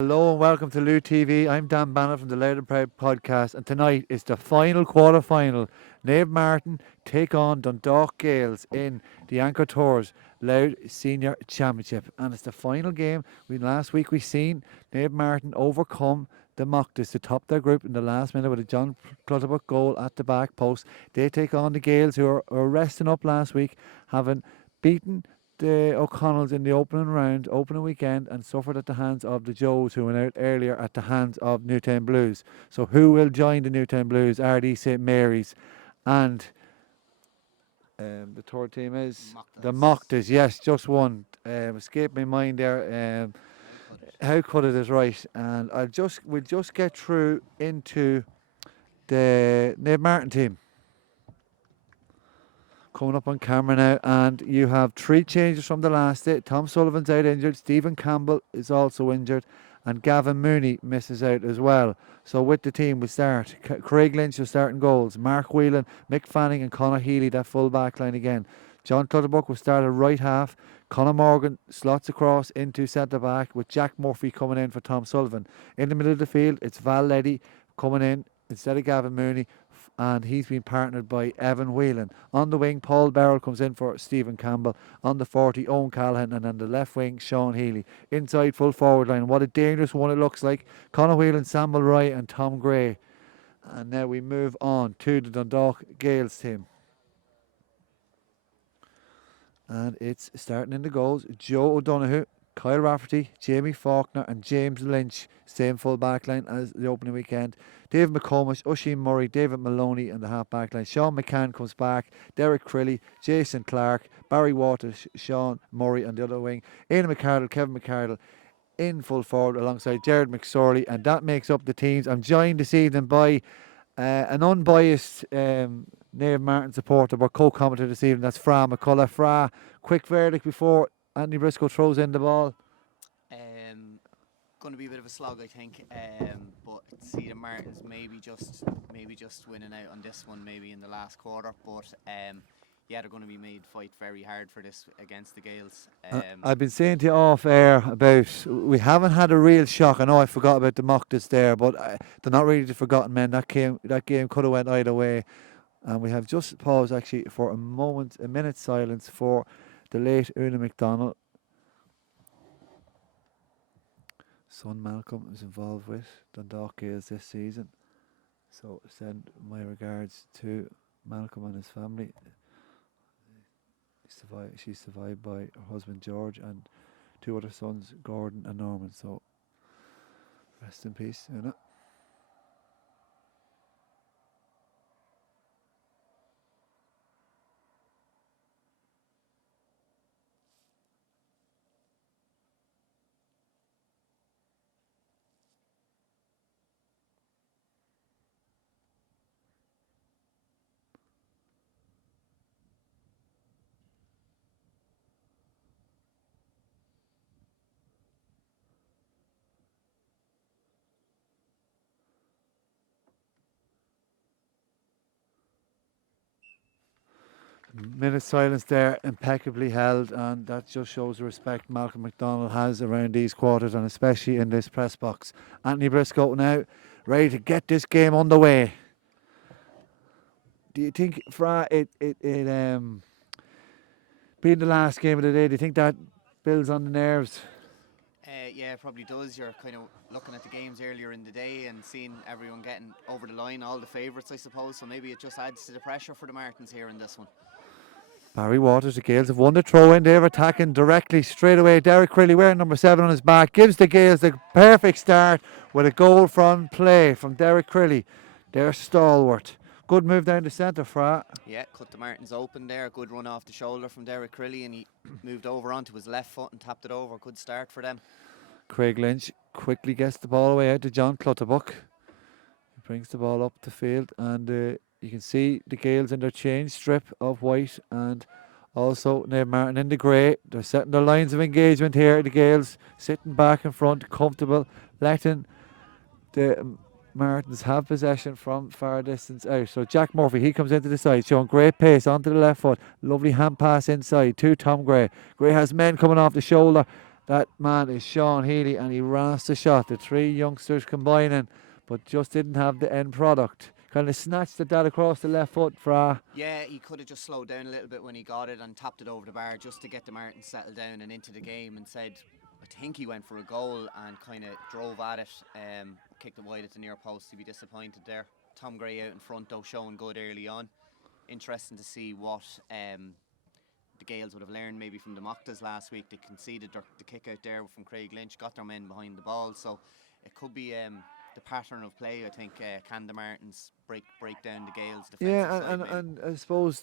Hello and welcome to Louth TV. I'm Dan Bannon from the Loud and Proud podcast, and tonight is the final quarter final. Naomh Mairtin take on Dundalk Gaels in the Anchor Tours Loud Senior Championship, and it's the final game. Last week we seen Naomh Mairtin overcome the Mocktas to top their group in the last minute with a John Clutterbuck goal at the back post. They take on the Gaels, who are resting up last week, having beaten the O'Connells in the opening weekend, and suffered at the hands of the Joes, who went out earlier at the hands of Newtown Blues. So who will join the Newtown Blues? RD St Mary's, and the third team is the Mocktas. Yes, just one. Escaped my mind there. How could it is right? And we'll just get through into the Naomh Mairtin team. Coming up on camera now, and you have three changes from the last day. Tom Sullivan's out injured, Stephen Campbell is also injured, and Gavin Mooney misses out as well. So with the team we start, Craig Lynch will start in goals, Mark Whelan, Mick Fanning and Conor Healy, that full back line again. John Clutterbuck will start at right half, Conor Morgan slots across into centre back with Jack Murphy coming in for Tom Sullivan. In the middle of the field it's Val Leddy coming in instead of Gavin Mooney, and he's been partnered by Evan Whelan. On the wing, Paul Barrell comes in for Stephen Campbell. On the 40, Owen Callahan, and on the left wing, Sean Healy. Inside full forward line, what a dangerous one it looks like. Conor Whelan, Sam Mulroy and Tom Gray. And now we move on to the Dundalk Gaels team. And it's starting in the goals. Joe O'Donoghue, Kyle Rafferty, Jamie Faulkner and James Lynch, same full back line as the opening weekend. David McComish, Oisin Murray, David Maloney and the half back line. Sean McCann comes back, Derek Crilly, Jason Clark, Barry Waters, Sean Murray on the other wing. Ian McCardle, Kevin McCardle in full forward alongside Jared McSorley, and that makes up the teams. I'm joined this evening by an unbiased Naomh Mairtin supporter, but co-commentator this evening, that's Fra McCullough. Fra, quick verdict before Anthony Briscoe throws in the ball. Going to be a bit of a slog, I think. But see the Martins maybe just winning out on this one, maybe in the last quarter. But yeah, they're going to be made fight very hard for this against the Gaels. I've been saying to you off air about we haven't had a real shock. I know I forgot about the Mocktas there, but they're not really the forgotten men. That game could have went either way. And we have just paused actually for a minute's silence for the late Una McDonald. Son Malcolm is involved with Dundalk Gaels this season. So send my regards to Malcolm and his family. She's survived by her husband George and two other sons, Gordon and Norman. So rest in peace, Una. Minute silence there, impeccably held, and that just shows the respect Malcolm McDonald has around these quarters, and especially in this press box. Anthony Briscoe now ready to get this game underway. Do you think, Fra, it being the last game of the day, do you think that builds on the nerves? Yeah, it probably does. You're kind of looking at the games earlier in the day and seeing everyone getting over the line, all the favourites, I suppose. So maybe it just adds to the pressure for the Martins here in this one. Barry Waters, the Gaels have won the throw in. They're attacking directly straight away. Derek Crilly wearing number 7 on his back gives the Gaels the perfect start with a goal from play from Derek Crilly. They're stalwart. Good move down the centre, Fra. Yeah, cut the Martins open there. Good run off the shoulder from Derek Crilly, and he moved over onto his left foot and tapped it over. Good start for them. Craig Lynch quickly gets the ball away out to John Clutterbuck. He brings the ball up the field, and you can see the Gaels in their change strip of white, and also Naomh Mairtin in the grey. They're setting their lines of engagement here. The Gaels sitting back in front, comfortable, letting the Martins have possession from far distance out. So Jack Murphy, he comes into the side, showing great pace onto the left foot. Lovely hand pass inside to Tom Gray. Gray has men coming off the shoulder, That man is Sean Healy, and he ran the shot. The three youngsters combining, but just didn't have the end product. Kind of snatched that across the left foot for. Yeah, he could have just slowed down a little bit when he got it and tapped it over the bar just to get the Martin settled down and into the game, and said, I think he went for a goal and kind of drove at it, kicked it wide at the near post. To be disappointed there. Tom Gray out in front though, showing good early on. Interesting to see what the Gaels would have learned maybe from the Mocktas last week. They conceded the kick out there from Craig Lynch, got their men behind the ball, so it could be the pattern of play. I think can the Martins break down the Gaels' defensive side, maybe? And I suppose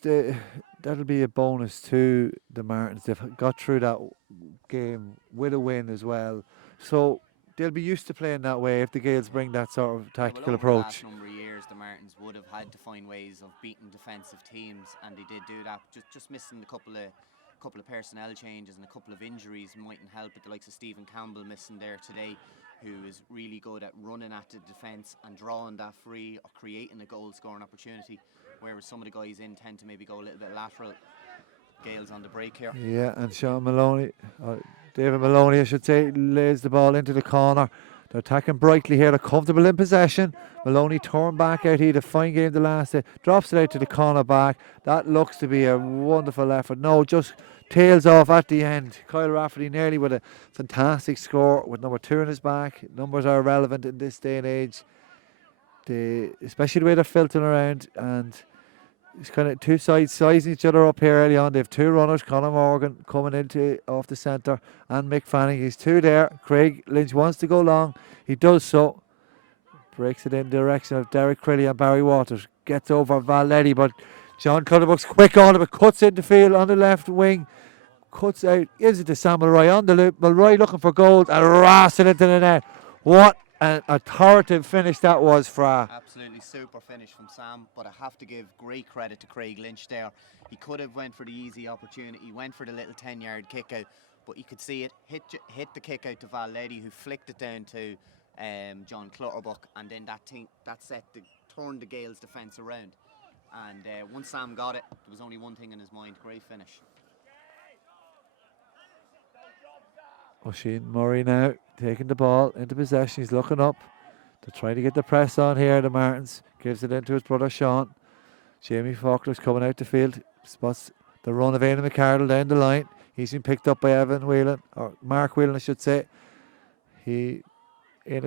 that'll be a bonus to the Martins. They've got through that game with a win as well, so they'll be used to playing that way if the Gaels bring that sort of tactical over approach. The last number of years, the Martins would have had to find ways of beating defensive teams, and they did do that. Just missing a couple of personnel changes and a couple of injuries mightn't help. But the likes of Stephen Campbell missing there today, who is really good at running at the defence and drawing that free or creating a goal scoring opportunity, whereas some of the guys in tend to maybe go a little bit lateral. Gaels on the break here. Yeah, and Sean Maloney, David Maloney, I should say, lays the ball into the corner. They're attacking brightly here. They're comfortable in possession. Maloney turned back out. He had a fine game the last day. Drops it out to the corner back. That looks to be a wonderful effort. No, just tails off at the end. Kyle Rafferty nearly with a fantastic score with number 2 in his back. Numbers are relevant in this day and age. Especially the way they're filtering around, and it's kind of two sides sizing each other up here early on. They have two runners, Conor Morgan coming into off the centre, and Mick Fanning. He's two there. Craig Lynch wants to go long. He does so. Breaks it in the direction of Derek Crilly and Barry Waters. Gets over Valetti, but John Clutterbuck's quick on it, but cuts into field on the left wing. Cuts out, gives it to Sam Mulroy on the loop. Mulroy looking for goals and rassing into the net. What an authoritative finish that was for. Absolutely super finish from Sam, but I have to give great credit to Craig Lynch there. He could have went for the easy opportunity, went for the little 10-yard kick out, but you could see it hit the kick out to Valetti, who flicked it down to John Clutterbuck, and then turned the Gaels defence around. And once Sam got it, there was only one thing in his mind: great finish. Oisin Murray now taking the ball into possession. He's looking up to try to get the press on here. The Martins gives it into his brother Sean. Jamie Faulkner's coming out the field. Spots the run of Aidan McCardle down the line. He's been picked up by Evan Whelan, or Mark Whelan I should say. Aidan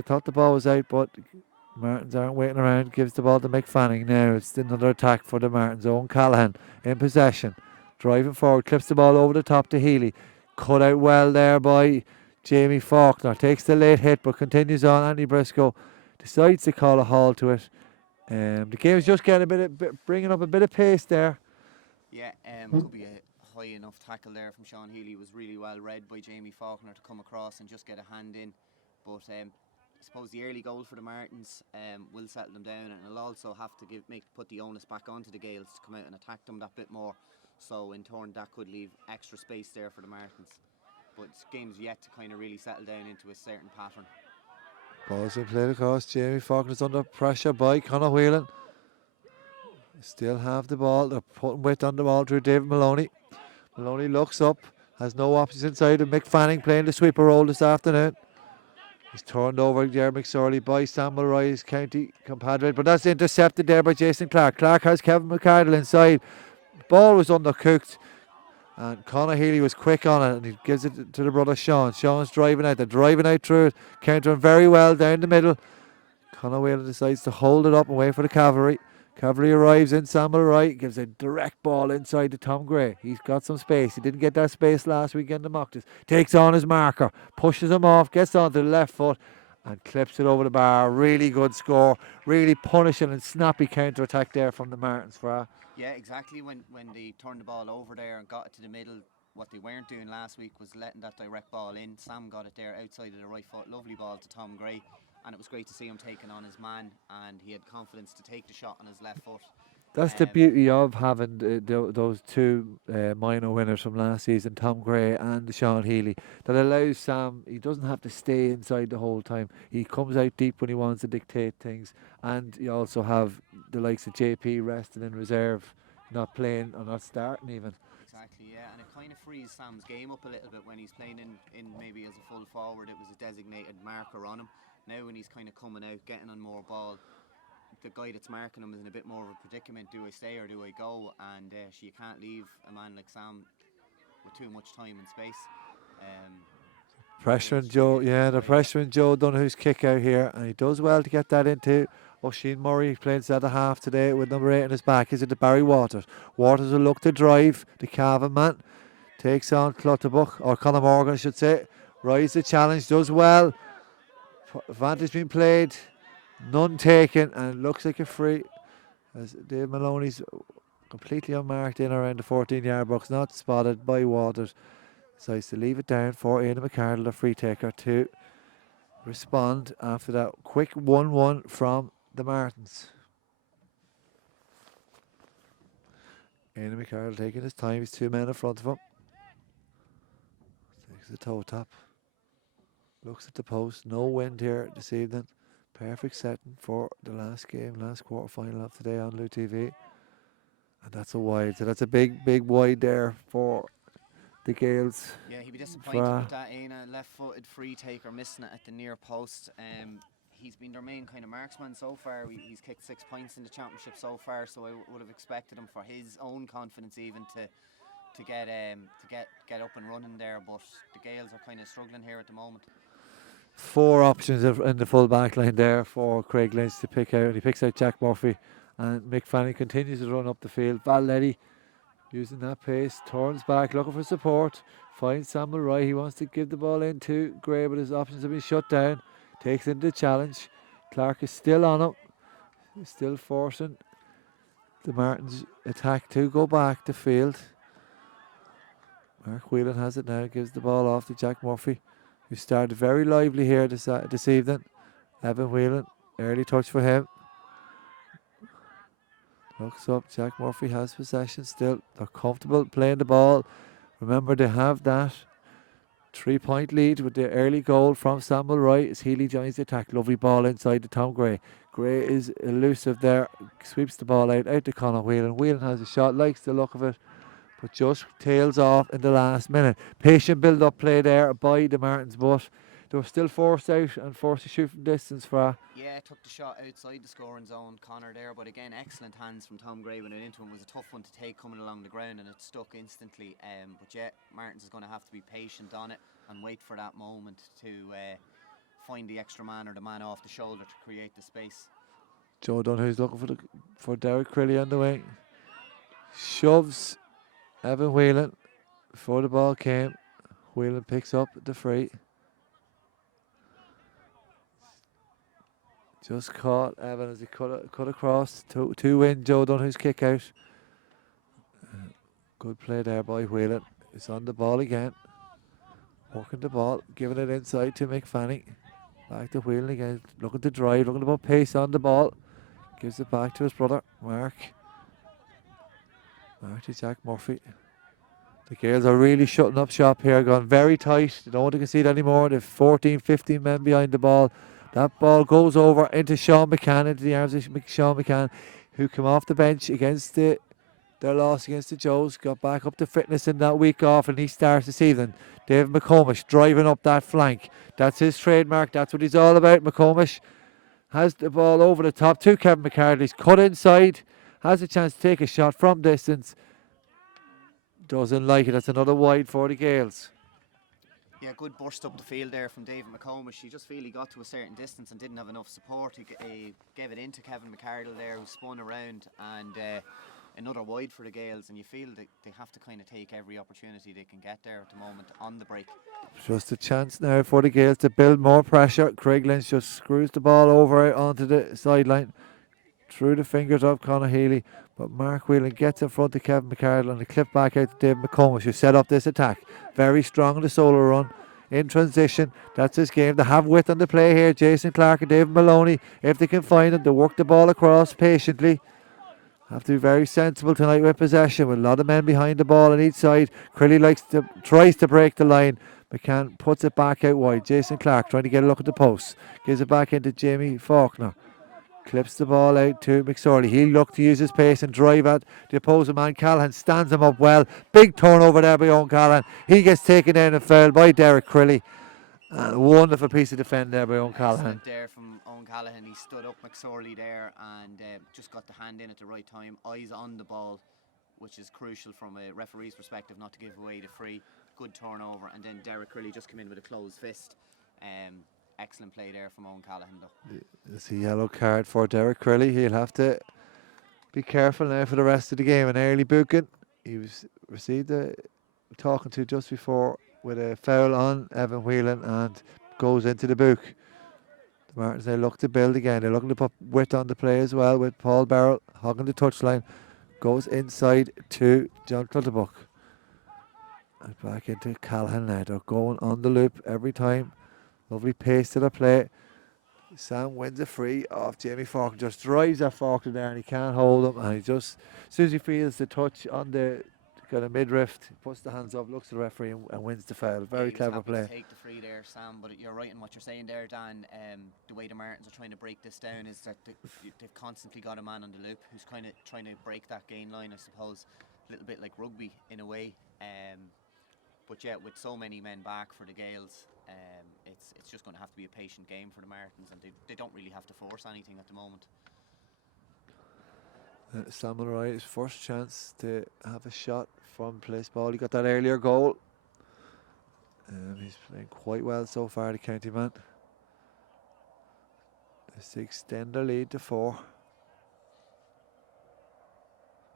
thought the ball was out, but Martins aren't waiting around. Gives the ball to Mick Fanning. Now it's another attack for the Martins. Owen Callahan in possession. Driving forward, clips the ball over the top to Healy. Cut out well there by Jamie Faulkner. Takes the late hit but continues on. Andy Briscoe decides to call a halt to it. The game's just getting bringing up a bit of pace there. Yeah, could be a high enough tackle there from Sean Healy. Was really well read by Jamie Faulkner to come across and just get a hand in. But I suppose the early goal for the Martins will settle them down, and it'll also have to put the onus back onto the Gaels to come out and attack them that bit more. So in turn that could leave extra space there for the Martins. But the game's yet to kind of really settle down into a certain pattern. Ball's been played across. Jamie Faulkner's under pressure by Conor Whelan. Still have the ball. They're putting width on the ball through David Maloney. Maloney looks up, has no options inside, and Mick Fanning playing the sweeper role this afternoon. He's turned over there McSorley by Sam Mulroy, his county compadre, but that's intercepted there by Jason Clark. Clark has Kevin McCardle inside. Ball was undercooked, and Conor Healy was quick on it, and he gives it to the brother Sean. Sean's driving out. They're driving out through it, countering very well down the middle. Conor Whelan decides to hold it up and wait for the cavalry. Cavalry arrives in. Sam Mulroy gives a direct ball inside to Tom Gray. He's got some space. He didn't get that space last weekend in the Mocktas. Takes on his marker, pushes him off, gets onto the left foot and clips it over the bar. Really good score. Really punishing and snappy counter-attack there from the Martins for. Yeah, exactly. When they turned the ball over there and got it to the middle, what they weren't doing last week was letting that direct ball in. Sam got it there outside of the right foot. Lovely ball to Tom Gray. And it was great to see him taking on his man, and he had confidence to take the shot on his left foot. That's the beauty of having those two minor winners from last season, Tom Gray and Sean Healy, that allows Sam, he doesn't have to stay inside the whole time. He comes out deep when he wants to dictate things, and you also have the likes of JP resting in reserve, not playing or not starting even. Exactly, yeah, and it kind of frees Sam's game up a little bit when he's playing in maybe as a full forward. It was a designated marker on him. Now when he's kind of coming out, getting on more ball, the guy that's marking him is in a bit more of a predicament. Do I stay or do I go? And you can't leave a man like Sam with too much time and space. Pressuring Joe, yeah, the pressuring Joe Donoghue's kick out here, and he does well to get that into Oisin Murray. Playing centre half today with number 8 in his back. Is it to Barry Waters? Waters will look to drive. The Cavan man takes on Clutterbuck, or Conor Morgan, I should say. Rise the challenge, does well. Advantage being played, none taken, and it looks like a free. As Dave Maloney's completely unmarked in around the 14-yard box, not spotted by Waters. Decides to leave it down for Ian McCardle, the free taker, to respond after that quick 1-1 from the Martins. Ian McCardle taking his time, he's 2 men in front of him. Takes the toe tap. Looks at the post, no wind here this evening. Perfect setting for the last game, last quarter final of today on Louth TV. And that's a wide, so that's a big wide there for the Gaels. Yeah, he'd be disappointed with that. Aina, left-footed free taker, missing it at the near post. He's been their main kind of marksman so far. He's kicked 6 points in the championship so far, so I would have expected him for his own confidence even to get up and running there. But the Gaels are kind of struggling here at the moment. 4 options in the full back line there for Craig Lynch to pick out. He picks out Jack Murphy, and Mick Fanning continues to run up the field. Valetti using that pace, turns back, looking for support, finds Samuel Wright. He wants to give the ball in to Gray, but his options have been shut down. Takes into the challenge. Clark is still on him. He's still forcing the Martins attack to go back to field. Mark Whelan has it now, gives the ball off to Jack Murphy, who started very lively here this evening. Evan Whelan, early touch for him. Looks up, Jack Murphy has possession still. They're comfortable playing the ball. Remember, they have that 3-point lead with the early goal from Samuel Wright as Healy joins the attack. Lovely ball inside to Tom Gray. Gray is elusive there, sweeps the ball out to Conor Whelan. Whelan has a shot, likes the look of it, but just tails off in the last minute. Patient build-up play there by the Martins, but they were still forced out and forced to shoot from distance for. Yeah, took the shot outside the scoring zone, Connor there, but again, excellent hands from Tom Gray when it into him. It was a tough one to take coming along the ground, and it stuck instantly. But yeah, Martins is going to have to be patient on it and wait for that moment to find the extra man or the man off the shoulder to create the space. Joe Donoghue's looking for Derek Crilly on the wing. Shoves Evan Whelan before the ball came. Whelan picks up the free. Just caught Evan as he cut across to win Joe Donoghue's kick out. Good play there by Whelan. He's on the ball again. Working the ball, giving it inside to Mick Fanning. Back to Whelan again, looking to drive, looking to put pace on the ball. Gives it back to his brother, Mark. Mark to Jack Murphy. The Gaels are really shutting up shop here, gone very tight. They don't want to concede anymore. They've 14, 15 men behind the ball. That ball goes over into Sean McCann, into the arms of Sean McCann, who came off the bench against their loss against the Joes, got back up to fitness in that week off, and he starts this evening. David McComish driving up that flank. That's his trademark. That's what he's all about. McComish has the ball over the top to Kevin McCardle. He's cut inside, has a chance to take a shot from distance. Doesn't like it. That's another wide for the Gaels. Yeah, good burst up the field there from David McComish. You just feel he got to a certain distance and didn't have enough support. He gave it into Kevin McCardle there, who spun around, and another wide for the Gaels. And you feel that they have to kind of take every opportunity they can get there at the moment on the break. Just a chance now for the Gaels to build more pressure. Craig Lynch just screws the ball over onto the sideline, through the fingers of Conor Healy. But Mark Whelan gets in front of Kevin McCardle and the clip back out to David McComish, who set up this attack. Very strong in the solo run. In transition, that's his game. They have width on the play here. Jason Clark and David Maloney, if they can find it, they work the ball across patiently. Have to be very sensible tonight with possession, with a lot of men behind the ball on each side. Crilly tries to break the line. McCann puts it back out wide. Jason Clark trying to get a look at the post. Gives it back into Jamie Faulkner. Clips the ball out to McSorley. He'll look to use his pace and drive at the opposing man. Callahan stands him up well. Big turnover there by Owen Callahan. He gets taken down and fouled by Derek Crilly. And a wonderful piece of defend there by Owen Callahan. Excellent there from Owen Callahan. He stood up McSorley there and just got the hand in at the right time. Eyes on the ball, which is crucial from a referee's perspective, not to give away the free. Good turnover, and then Derek Crilly just came in with a closed fist. Excellent play there from Owen Callahan though. It's a yellow card for Derek Crilly. He'll have to be careful now for the rest of the game. And early booking, he was received a talking to just before with a foul on Evan Whelan and goes into the book. The Martins now look to build again. They're looking to put width on the play as well with Paul Barrell hogging the touchline. Goes inside to John Clutterbuck. And back into Callahan now. They're going on the loop every time. Lovely pace to the play. Sam wins a free off Jamie Faulkner. Just drives at Faulkner there and he can't hold him. And he just, as soon as he feels the touch on the kind of midriff, puts the hands up, looks at the referee and wins the foul. Very clever play. To take the free there, Sam, but you're right in what you're saying there, Dan. The way the Martins are trying to break this down is that they've constantly got a man on the loop who's kind of trying to break that gain line, I suppose, a little bit like rugby in a way. But yeah, with so many men back for the Gaels, it's just going to have to be a patient game for the Martins, and they don't really have to force anything at the moment. Sam Wright, his first chance to have a shot from place ball. He got that earlier goal. He's playing quite well so far, the county man. To extend their lead to 4.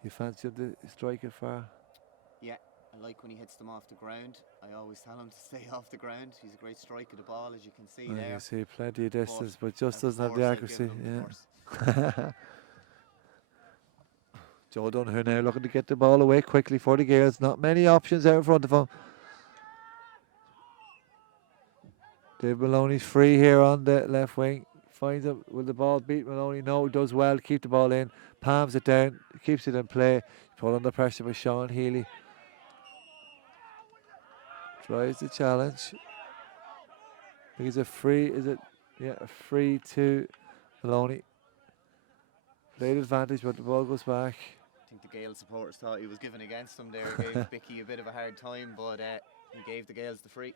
You fancy the striker far? Yeah, I like when he hits them off the ground. I always tell him to stay off the ground. He's a great striker of the ball, as you can see there. You see plenty of distance, but just doesn't have the accuracy. Yeah. Joe Donoghue now looking to get the ball away quickly for the Gaels. Not many options out in front of him. Dave Maloney's free here on the left wing. Finds him. Will the ball beat Maloney? No, he does well. Keep the ball in. Palms it down. Keeps it in play. Put under pressure by Sean Healy. Tries the challenge. I think it's a free. Is it? Yeah, a free to Maloney. Played advantage, but the ball goes back. I think the Gaels supporters thought he was giving against them there. Gave Bicky a bit of a hard time, but he gave the Gaels the free.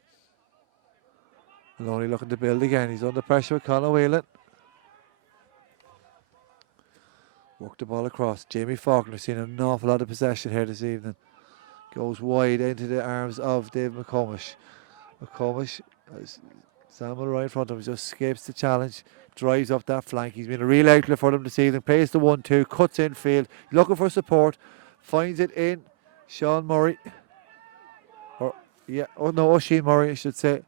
Maloney looking to build again. He's under pressure with Conor Whelan. Work the ball across. Jamie Faulkner seen an awful lot of possession here this evening. Goes wide into the arms of Dave McComish. McComish, Samuel right in front of him, just escapes the challenge. Drives up that flank. He's been a real outlet for them this evening. Plays the 1-2, cuts in field, looking for support, finds it in Sean Murray. Oisin Murray, I should say.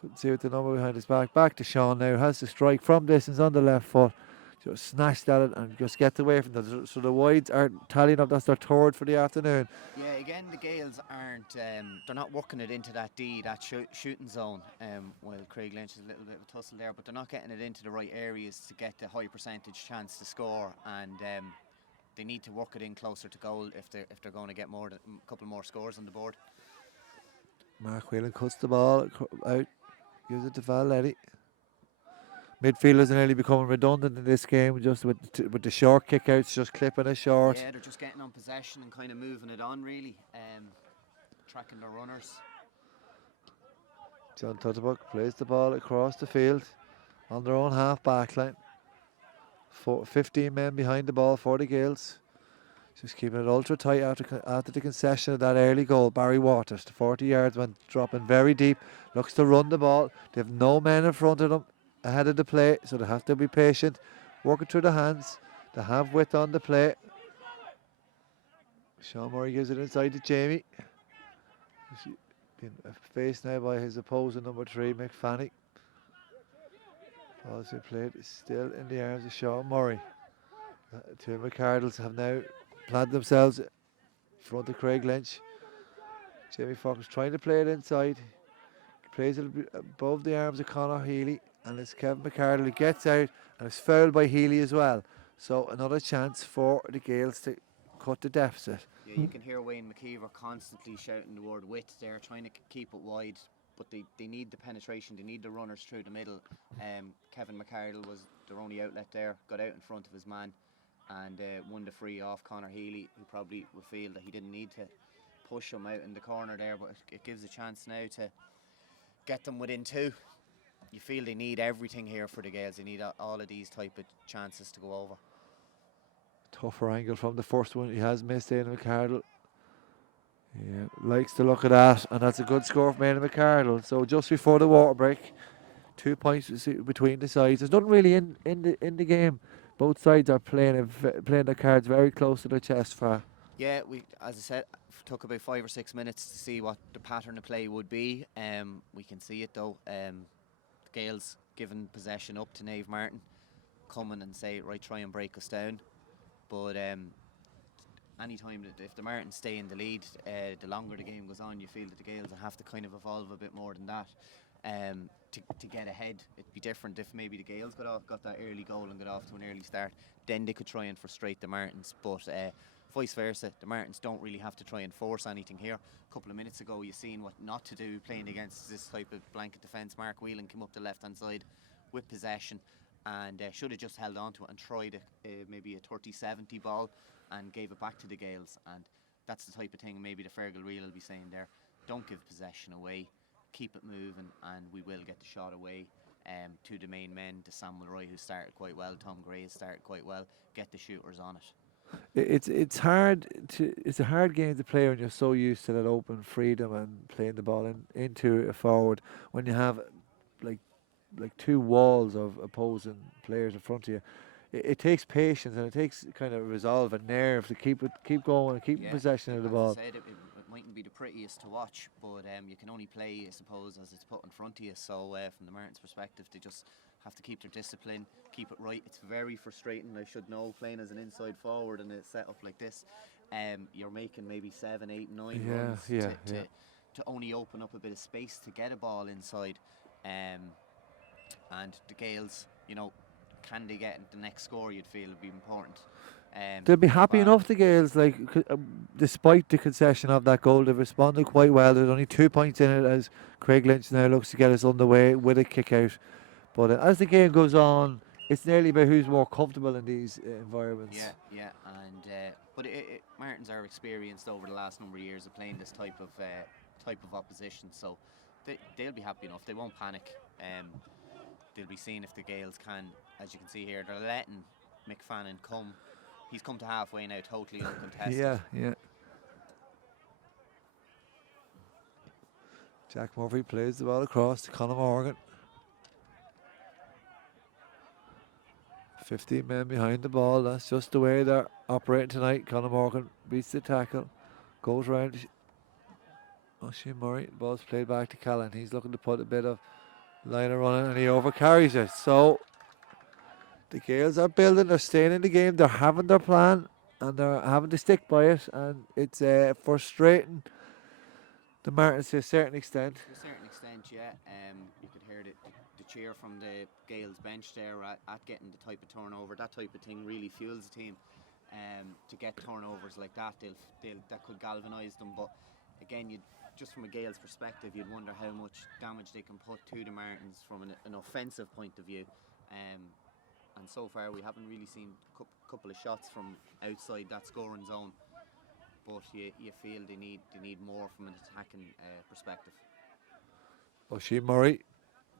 Couldn't see with the number behind his back. Back to Sean now. Has the strike from distance on the left foot. Just snatched at it and just gets away from them. So the wides are tallying up. That's their third for the afternoon. Yeah, again, the Gaels aren't, they're not working it into that D, that shooting zone. Well, Craig Lynch is a little bit of a tussle there, but they're not getting it into the right areas to get the high percentage chance to score. And they need to work it in closer to goal if they're going to get a couple more scores on the board. Mark Whelan cuts the ball out, gives it to Valetti. Midfielders are nearly becoming redundant in this game, just with the short kickouts, just clipping it short. Yeah, they're just getting on possession and kind of moving it on, really, tracking their runners. John Tutterbuck plays the ball across the field on their own half back line. 15 men behind the ball for the Gaels. Just keeping it ultra tight after the concession of that early goal. Barry Waters, the 40 yards man, dropping very deep, looks to run the ball. They have no men in front of them ahead of the play, so they have to be patient, working through the hands. They have width on the play. Sean Murray gives it inside to Jamie. He's been faced now by his opposing number 3, Mick Fanning. Also played still in the arms of Sean Murray. Two McCardles have now planted themselves in front of Craig Lynch. Jamie Fox trying to play it inside. Plays it above the arms of Conor Healy. And it's Kevin McCardle who gets out and is fouled by Healy as well. So another chance for the Gaels to cut the deficit. Yeah, you can hear Wayne McKeever constantly shouting the word width there, trying to keep it wide. but they need the penetration, they need the runners through the middle. Kevin McArdle was their only outlet there, got out in front of his man and won the free off Conor Healy, who probably would feel that he didn't need to push him out in the corner there, but it gives a chance now to get them within 2. You feel they need everything here for the Gaels. They need all of these type of chances to go over. Tougher angle from the first one. He has missed Aidan McArdle. Yeah, likes to look at that, and that's a good score from Aidan McArdle. So just before the water break, 2 points between the sides. There's nothing really in the game. Both sides are playing their cards very close to their chest. Yeah, we, as I said, took about 5 or 6 minutes to see what the pattern of play would be. We can see it though. The Gaels giving possession up to Naomh Mairtin, coming and say, right, try and break us down. But any time that if the Martins stay in the lead, the longer the game goes on, you feel that the Gaels will have to kind of evolve a bit more than that to get ahead. It'd be different if maybe the Gaels got that early goal and got off to an early start. Then they could try and frustrate the Martins. But vice versa, the Martins don't really have to try and force anything here. A couple of minutes ago, you seen what not to do playing against this type of blanket defence. Mark Whelan came up the left-hand side with possession and should have just held on to it and tried maybe a 30-70 ball and gave it back to the Gaels. And that's the type of thing maybe the Fergal Reel will be saying there. Don't give possession away, keep it moving, and we will get the shot away to the main men, to Sam Mulroy, who started quite well, Tom Gray has started quite well, get the shooters on it. It's a hard game to play when you're so used to that open freedom and playing the ball into a forward, when you have like 2 walls of opposing players in front of you. It takes patience and it takes kind of resolve and nerve to keep going and keep possession of the ball. As I said, it mightn't be the prettiest to watch, but you can only play, I suppose, as it's put in front of you. So from the Martins' perspective, they just have to keep their discipline, keep it right. It's very frustrating, I should know, playing as an inside forward in a setup like this. You're making maybe 7, 8, 9 runs to only open up a bit of space to get a ball inside. And the Gaels, can they get the next score? You'd feel would be important. They'll be happy enough, the Gaels, despite the concession of that goal. They've responded quite well. There's only 2 points in it as Craig Lynch now looks to get us underway with a kick out. But as the game goes on, it's nearly about who's more comfortable in these environments. Yeah, and but Martins are experienced over the last number of years of playing this type of opposition, so they'll be happy enough. They won't panic. They'll be seeing if the Gaels can, as you can see here, they're letting McFannon come. He's come to halfway now, totally uncontested. Yeah. Jack Murphy plays the ball across to Conor Morgan. 15 men behind the ball. That's just the way they're operating tonight. Conor Morgan beats the tackle, goes round Oisin Murray. The ball's played back to Callan. He's looking to put a bit of line of running and he overcarries it. So the Gaels are building, they're staying in the game, they're having their plan and they're having to stick by it, and it's frustrating the Martins to a certain extent. To a certain extent, yeah. You could hear the cheer from the Gaels bench there at getting the type of turnover. That type of thing really fuels the team. To get turnovers like that, that could galvanise them. But again, just from a Gaels perspective, you'd wonder how much damage they can put to the Martins from an offensive point of view. And so far, we haven't really seen a couple of shots from outside that scoring zone. But you feel they need more from an attacking perspective. Oisin Murray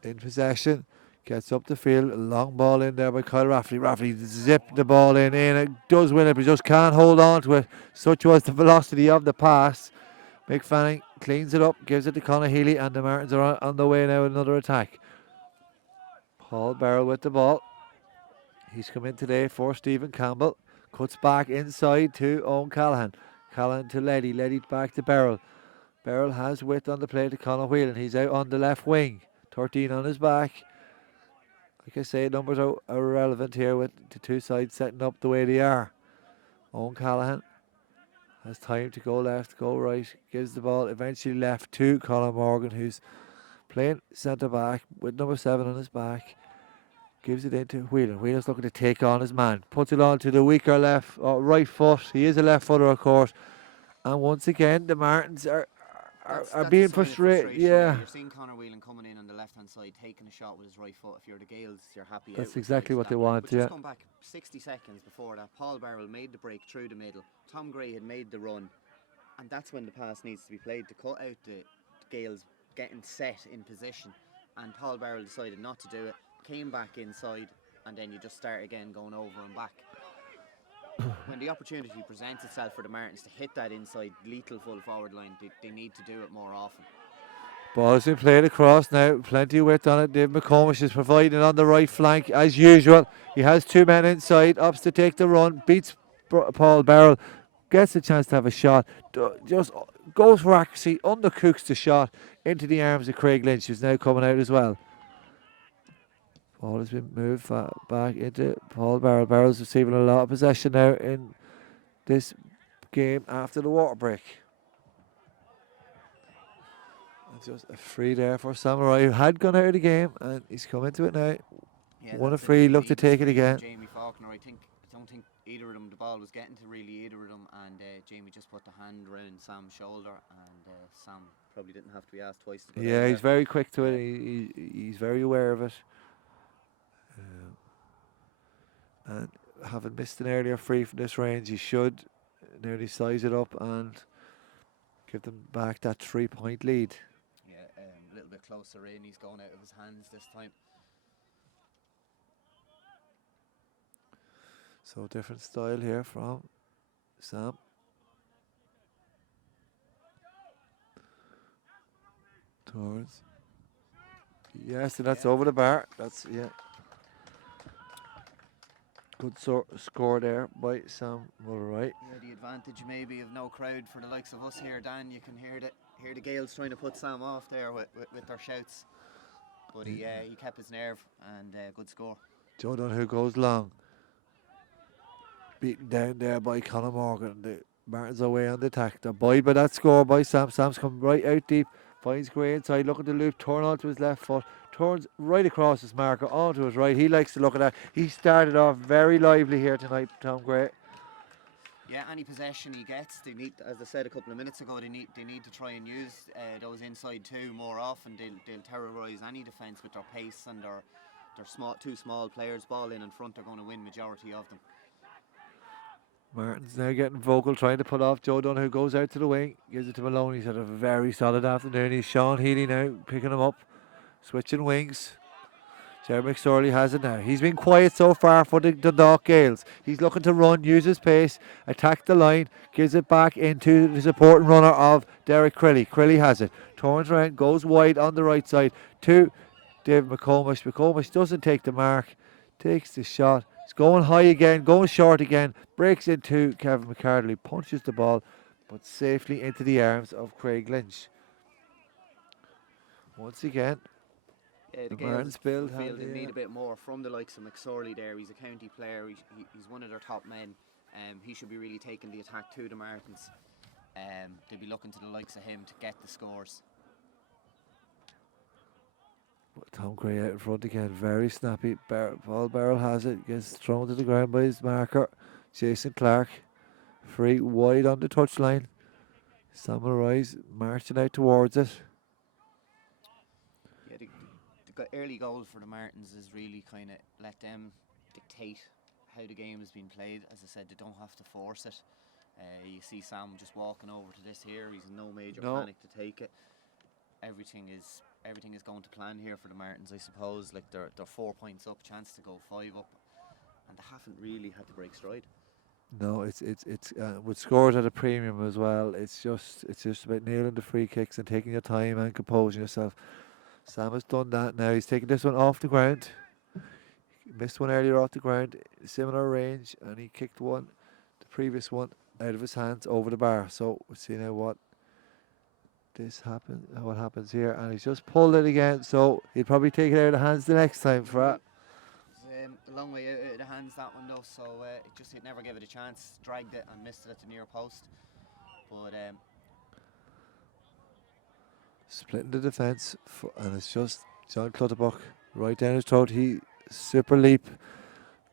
in possession, gets up the field, a long ball in there by Kyle Rafferty. Rafferty zipped the ball in, it does win it, but just can't hold on to it. Such was the velocity of the pass. McFanning cleans it up, gives it to Conor Healy, and the Martins are on the way now with another attack. Paul Barrell with the ball. He's come in today for Stephen Campbell. Cuts back inside to Owen Callahan. Callahan to Leddy. Leddy back to Barrell. Barrell has width on the play to Conor Whelan. He's out on the left wing. 13 on his back. Like I say, numbers are irrelevant here with the 2 sides setting up the way they are. Owen Callahan has time to go left, go right. Gives the ball eventually left to Conor Morgan, who's playing centre back with number 7 on his back. Gives it into Whelan. Whelan's looking to take on his man. Puts it on to the weaker right foot. He is a left footer, of course. And once again, the Martins are are that's being a sign of frustrated. frustration. Yeah, You're seeing Conor Whelan coming in on the left hand side, taking a shot with his right foot. If you're the Gaels, you're happy out that's with the likes exactly of what they that. want. But Yeah, just going back 60 seconds before that, Paul Barrell made the break through the middle. Tom Gray had made the run, and that's when the pass needs to be played to cut out the Gaels getting set in position. And Paul Barrell decided not to do it, came back inside, and then you just start again going over and back. When the opportunity presents itself for the Martins to hit that inside lethal full forward line, they need to do it more often. ball has been played across now. Plenty of width on it. Dave McComish is providing on the right flank as usual. He has two men inside. Ups to take the run. Beats Paul Barrell. Gets a chance to have a shot. Just goes for accuracy. Undercooks the shot into the arms of Craig Lynch, who's now coming out as well. Ball has been moved back into Paul Barrell. Barrell's receiving a lot of possession now in this game after the water break. And just a free there for Samurai, who had gone out of the game, and he's come into it now. Yeah, Won a that's free, really look to take it free from again. Jamie Faulkner. I don't think either of them, the ball was getting to really either of them, and Jamie just put the hand around Sam's shoulder, and Sam probably didn't have to be asked twice to go down Yeah, he's there. very quick to it. He's very aware of it. And having missed an earlier free from this range, he should nearly size it up and give them back that 3-point lead. Yeah, a little bit closer in. He's going out of his hands this time. So different style here from Sam. Towards. Yes, and that's over the bar. That's, yeah. Good score there by Sam Mulroy. Yeah, the advantage maybe of no crowd for the likes of us here, Dan. You can hear the Gaels trying to put Sam off there with their shouts. But he kept his nerve, and good score. Joe Dunn, goes long. Beaten down there by Conor Morgan. The Martins away on the attack. They're buoyed by that score by Sam. Sam's come right out deep. Finds Gray inside. Look at the loop. Turn onto his left foot. Turns right across his marker onto his right. He likes to look at that. He started off very lively here tonight, Tom Gray. Yeah, any possession he gets, they need, as I said a couple of minutes ago, they need to try and use those inside two more often. They'll terrorise any defence with their pace and their two small players. Ball in front, they're going to win majority of them. Martin's now getting vocal, trying to put off Joe Dunn, who goes out to the wing, gives it to Malone. He's had a very solid afternoon. He's Sean Healy now picking him up, switching wings. Jeremy McSorley has it now. He's been quiet so far for the Dundalk Gaels. He's looking to run, use his pace, attack the line, gives it back into the supporting runner of Derek Crilly. Crilly has it, turns around, goes wide on the right side to David McComish. McComish doesn't take the mark, takes the shot. He's going high again, going short again, breaks into Kevin McCardley, punches the ball, but safely into the arms of Craig Lynch. Once again, the Martins Gaels feel they need a bit more from the likes of McSorley there. He's a county player, he's one of their top men. He should be really taking the attack to the Martins. They'll be looking to the likes of him to get the scores. Tom Gray out in front again, very snappy. Paul Barrell has it, gets thrown to the ground by his marker. Jason Clark, free wide on the touchline. Samuel Rise marching out towards it. Yeah, the early goal for the Martins is really kind of let them dictate how the game has been played. As I said, they don't have to force it. You see Sam just walking over to this here. He's in no major panic to take it. Everything is going to plan here for the Martins, I suppose. Like they're 4 points up, chance to go 5 up, and they haven't really had to break stride. No, it's with scores at a premium as well. It's just about nailing the free kicks and taking your time and composing yourself. Sam has done that now. He's taken this one off the ground. He missed one earlier off the ground, similar range, and he kicked one, the previous one, out of his hands over the bar. So we'll see now what happens here, and he's just pulled it again. So he'll probably take it out of the hands the next time for that. A long way out of the hands that one though, so it never gave it a chance. Dragged it and missed it at the near post. But splitting the defence, and it's just John Clutterbuck right down his throat. He super leap,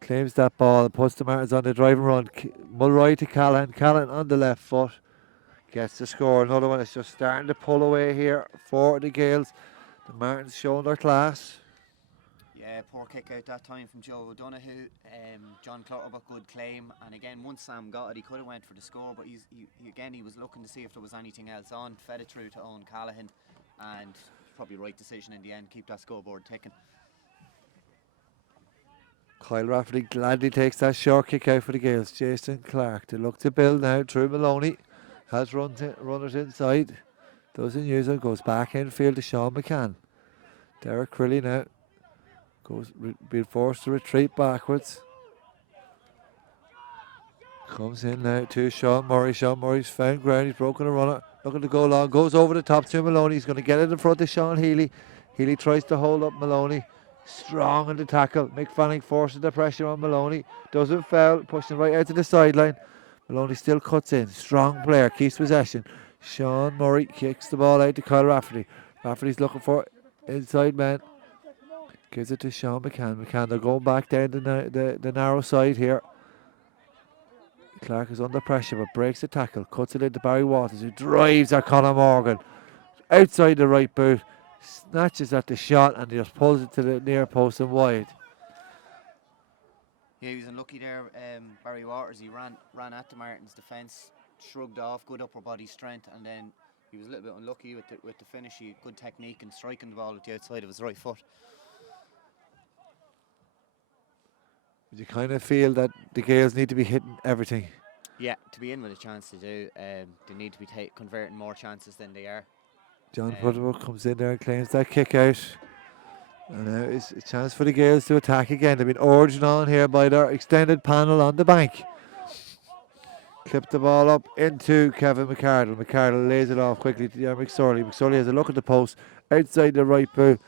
claims that ball, puts the Martins on the driving run. Mulroy to Callan on the left foot, Gets the score. Another one is just starting to pull away here for the Gaels. The Martins showing their class. Yeah, poor kick out that time from Joe O'Donoghue. John Clutterbuck, good claim. And again, once Sam got it, he could have went for the score, but he was looking to see if there was anything else on. Fed it through to Owen Callaghan, and probably right decision in the end. Keep that scoreboard ticking. Kyle Rafferty gladly takes that short kick out for the Gaels. Jason Clark to look to build now through Maloney. Has run it inside. Doesn't use it. Goes back infield to Sean McCann. Derek Crilly now being forced to retreat backwards. Comes in now to Sean Murray. Sean Murray's found ground. He's broken a runner. Looking to go long. Goes over the top to Maloney. He's going to get it in front of Sean Healy. Healy tries to hold up Maloney. Strong in the tackle. Mick Fanning forces the pressure on Maloney. Doesn't foul. Pushing right out to the sideline. Maloney still cuts in. Strong player. Keeps possession. Sean Murray kicks the ball out to Kyle Rafferty. Rafferty's looking for inside man. Gives it to Sean McCann. McCann, they're going back down the narrow side here. Clark is under pressure but breaks the tackle. Cuts it into Barry Waters, who drives at Conor Morgan. Outside the right boot. Snatches at the shot and just pulls it to the near post and wide. Yeah, he was unlucky there. Barry Waters, he ran at the Martins' defence, shrugged off, good upper body strength, and then he was a little bit unlucky with the finish. He had good technique and striking the ball at the outside of his right foot. You kind of feel that the Gaels need to be hitting everything. Yeah, to be in with a chance to do, they need to be converting more chances than they are. John Clutterbuck comes in there and claims that kick out. And now it's a chance for the Gaels to attack again. They've been urged on here by their extended panel on the bank. Clip the ball up into Kevin McCardle. McCardle lays it off quickly to Jeremy McSorley. McSorley has a look at the post outside the right boot.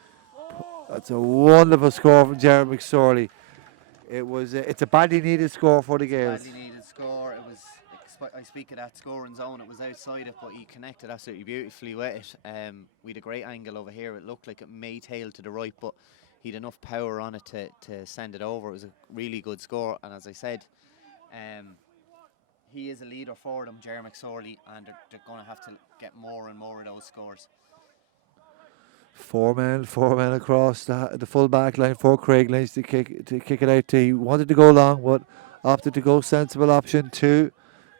That's a wonderful score from Jeremy McSorley. It's a badly needed score for the Gaels. Badly needed score. It was. I speak of that scoring zone. It was outside it, but he connected absolutely beautifully with it. We had a great angle over here. It looked like it may tail to the right, but he had enough power on it to send it over. It was a really good score, and as I said, he is a leader for them, Jeremy McSorley, and they're going to have to get more and more of those scores. Four men across the full back line for Craig Lynch to kick it out. He wanted to go long, but opted to go sensible option to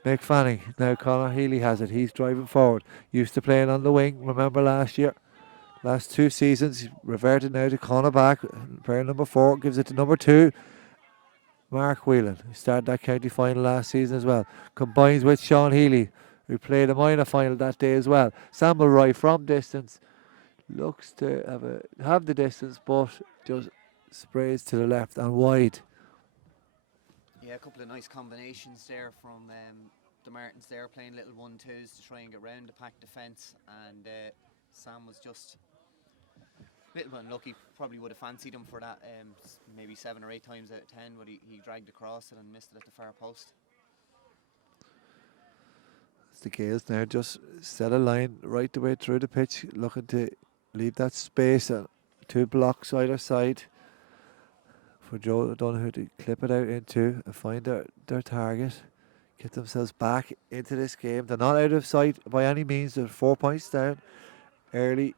Mick Fanning. Now Conor Healy has it. He's driving forward. Used to playing on the wing. Remember last year, last 2 seasons, he's reverted now to corner back. Player number 4 gives it to number 2, Mark Whelan, who started that county final last season as well. Combines with Sean Healy, who played a minor final that day as well. Samuel Roy from distance. Looks to have the distance, but just sprays to the left and wide. Yeah, a couple of nice combinations there from the Martins there, playing little 1-2s to try and get round the pack defence, and Sam was just a little bit unlucky. Probably would have fancied him for that maybe 7 or 8 times out of 10, but he dragged across it and missed it at the far post. The Gaels now just set a line right the way through the pitch, looking to leave that space, 2 blocks either side for Joe O'Donoghue to clip it out into and find their target, get themselves back into this game. They're not out of sight by any means. They're 4 points down. Early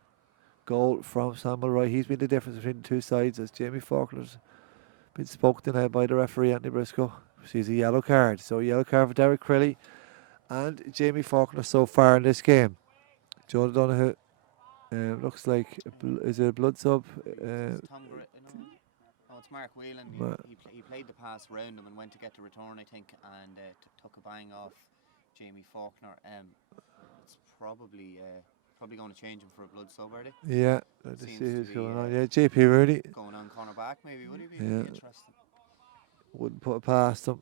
goal from Samuel Roy. He's been the difference between the 2 sides, as Jamie Faulkner's been spoken to now by the referee, Anthony Briscoe. Sees a yellow card. So yellow card for Derek Crilly and Jamie Faulkner so far in this game. Joe O'Donoghue looks like is it a blood sub? It's Mark Whelan. He played the pass round him and went to get the return, I think, and took a bang off Jamie Faulkner. It's probably going to change him for a blood sub, are they? Yeah, let's see who's going on. Yeah, JP Rooney. Going on corner back, maybe, would he be? Yeah. Interesting. Wouldn't put it past him.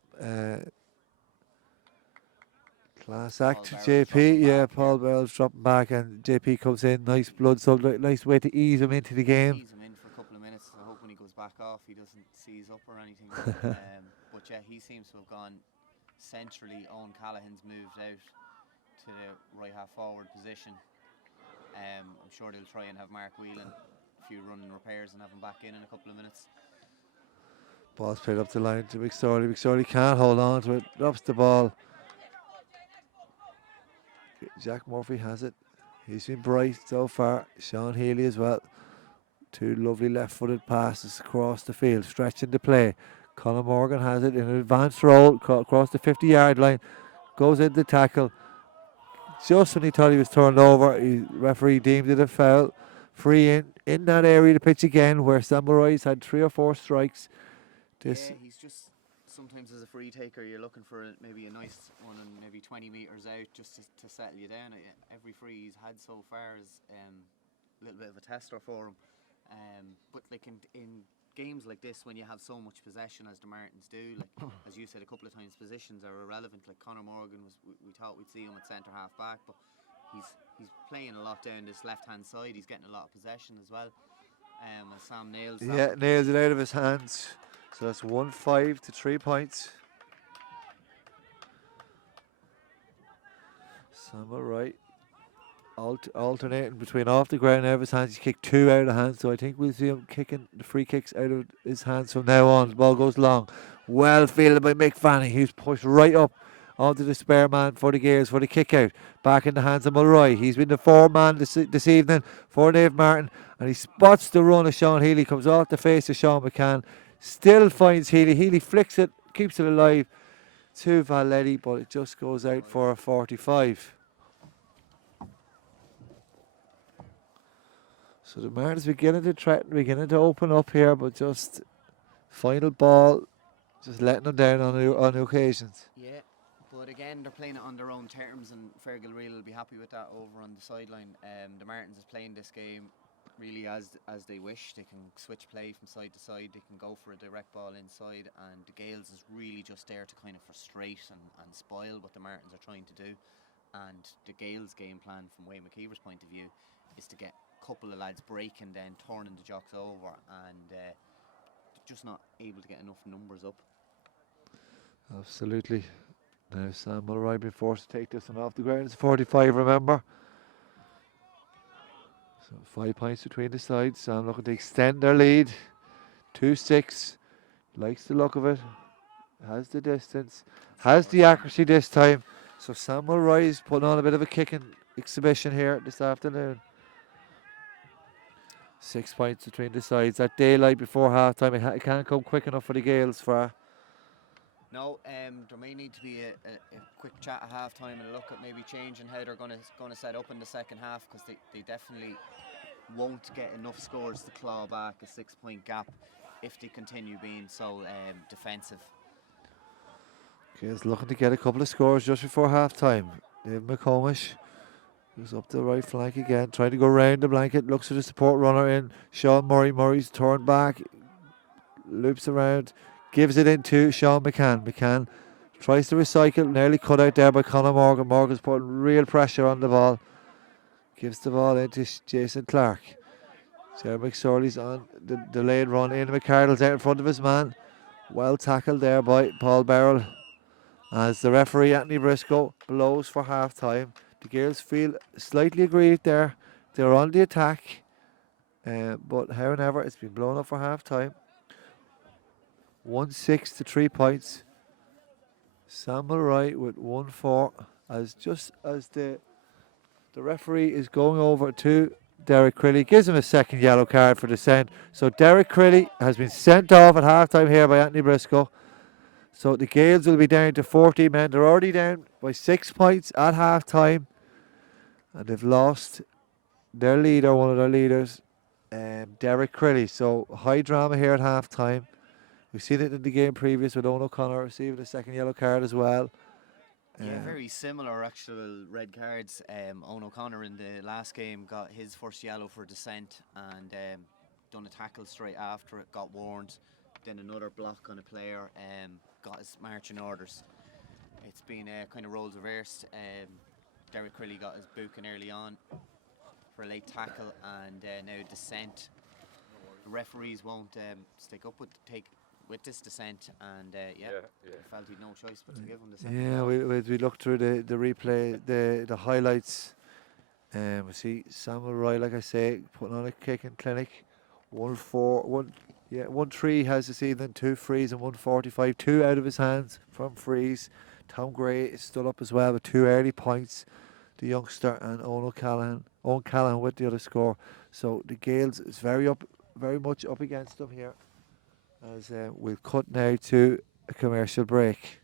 Class act, Paul JP. Yeah, back, Paul Bell's dropping back, and JP comes in. Nice blood sub, nice way to ease him into the game. Ease him in for a couple of minutes. I hope when he goes back off, he doesn't seize up or anything. But yeah, he seems to have gone centrally. Owen Callaghan's moved out to the right half forward position. I'm sure they'll try and have Mark Whelan a few running repairs and have him back in a couple of minutes. Ball's played up the line to McSorley. McSorley can't hold on to it. Drops the ball. Jack Murphy has it. He's been bright so far. Sean Healy as well. Two lovely left-footed passes across the field, stretching the play. Conor Morgan has it in an advanced roll across the 50-yard line. Goes into tackle. Just when he thought he was turned over, referee deemed it a foul. Free in that area of the pitch again, where Samurais had 3 or 4 strikes. This Yeah, he's just sometimes as a free taker, you're looking for maybe a nice one and maybe 20 metres out just to settle you down. Every free he's had so far is a little bit of a tester for him. But like in games like this, when you have so much possession as the Martins do, like as you said a couple of times, positions are irrelevant. Like Conor Morgan we thought we'd see him at centre half back, but he's playing a lot down this left hand side. He's getting a lot of possession as well. And Sam nails that. Yeah, nails it out of his hands. So that's 1-5 to 3 points. Samurai alternating between off the ground and out of his hands. He kicked 2 out of the hands, so I think we'll see him kicking the free kicks out of his hands from now on. The ball goes long. Well fielded by Mick Fanning. He's pushed right up onto the spare man for the Gaels for the kick out. Back in the hands of Mulroy. He's been the 4-man this evening for Naomh Mairtin, and he spots the run of Sean Healy. Comes off the face of Sean McCann. Still finds Healy. Healy flicks it, keeps it alive to Valetti, but it just goes out for a 45. So the Martins beginning to threaten, beginning to open up here, but just final ball, just letting them down on the occasions. Yeah, but again, they're playing it on their own terms, and Fergal Reel will be happy with that over on the sideline. The Martins is playing this game really as they wish. They can switch play from side to side. They can go for a direct ball inside, and the Gaels is really just there to kind of frustrate and spoil what the Martins are trying to do. And the Gaels' game plan, from Wayne McKeever's point of view, is to get a couple of lads breaking, then turning the jocks over, and just not able to get enough numbers up. Absolutely. Now Sam Mulroy being forced to take this one off the ground. It's 45, remember. So 5 points between the sides. Sam looking to extend their lead. 2-6. Likes the look of it. Has the distance. Has the accuracy this time. So Sam Mulroy is putting on a bit of a kicking exhibition here this afternoon. 6 points between the sides. That daylight before half time, it can't come quick enough for the Gaels for. No, there may need to be a quick chat at half time and a look at maybe changing how they're going to set up in the second half, because they definitely won't get enough scores to claw back a 6-point gap if they continue being so defensive. Gaels looking to get a couple of scores just before half time. Dave McComish goes up the right flank again, trying to go round the blanket, looks for the support runner in. Sean Murray. Murray's turned back, loops around, gives it into Sean McCann. McCann tries to recycle, nearly cut out there by Conor Morgan. Morgan's putting real pressure on the ball. Gives the ball into Jason Clark. Jeremy McSorley's on the delayed run. Ian McCardle's out in front of his man. Well tackled there by Paul Barrell. As the referee, Anthony Briscoe, blows for half time. The Gaels feel slightly aggrieved there. They're on the attack. But however, it's been blown up for half time. 1-6 to 3 points. Sam Mulroy with 1-4 as the referee is going over to Derek Crilly, gives him a second yellow card for dissent. So Derek Crilly has been sent off at half time here by Anthony Briscoe. So the Gaels will be down to 14 men. They're already down by 6 points at half time, and they've lost their leader, one of their leaders, Derek Crilly. So high drama here at half time. We've seen it in the game previous with Owen O'Connor receiving a second yellow card as well. Yeah, very similar actual red cards. Owen O'Connor in the last game got his first yellow for dissent and done a tackle straight after it, got warned. Then another block on a player, got his marching orders. It's been kind of roles reversed. Derek Crilly got his booking early on for a late tackle, and now dissent. The referees won't stick up with this dissent, and felt he'd no choice but to give him the second. Yeah, we look through the replay, the highlights. We see Samuel Roy, like I say, putting on a kicking clinic. 1-3 has this evening, 2 frees and 145, 2 out of his hands from frees. Tom Gray is stood up as well with 2 early points. the youngster, and Owen O'Callaghan. Owen Callaghan with the other score. So the Gaels is very much up against them here. As we'll cut now to a commercial break.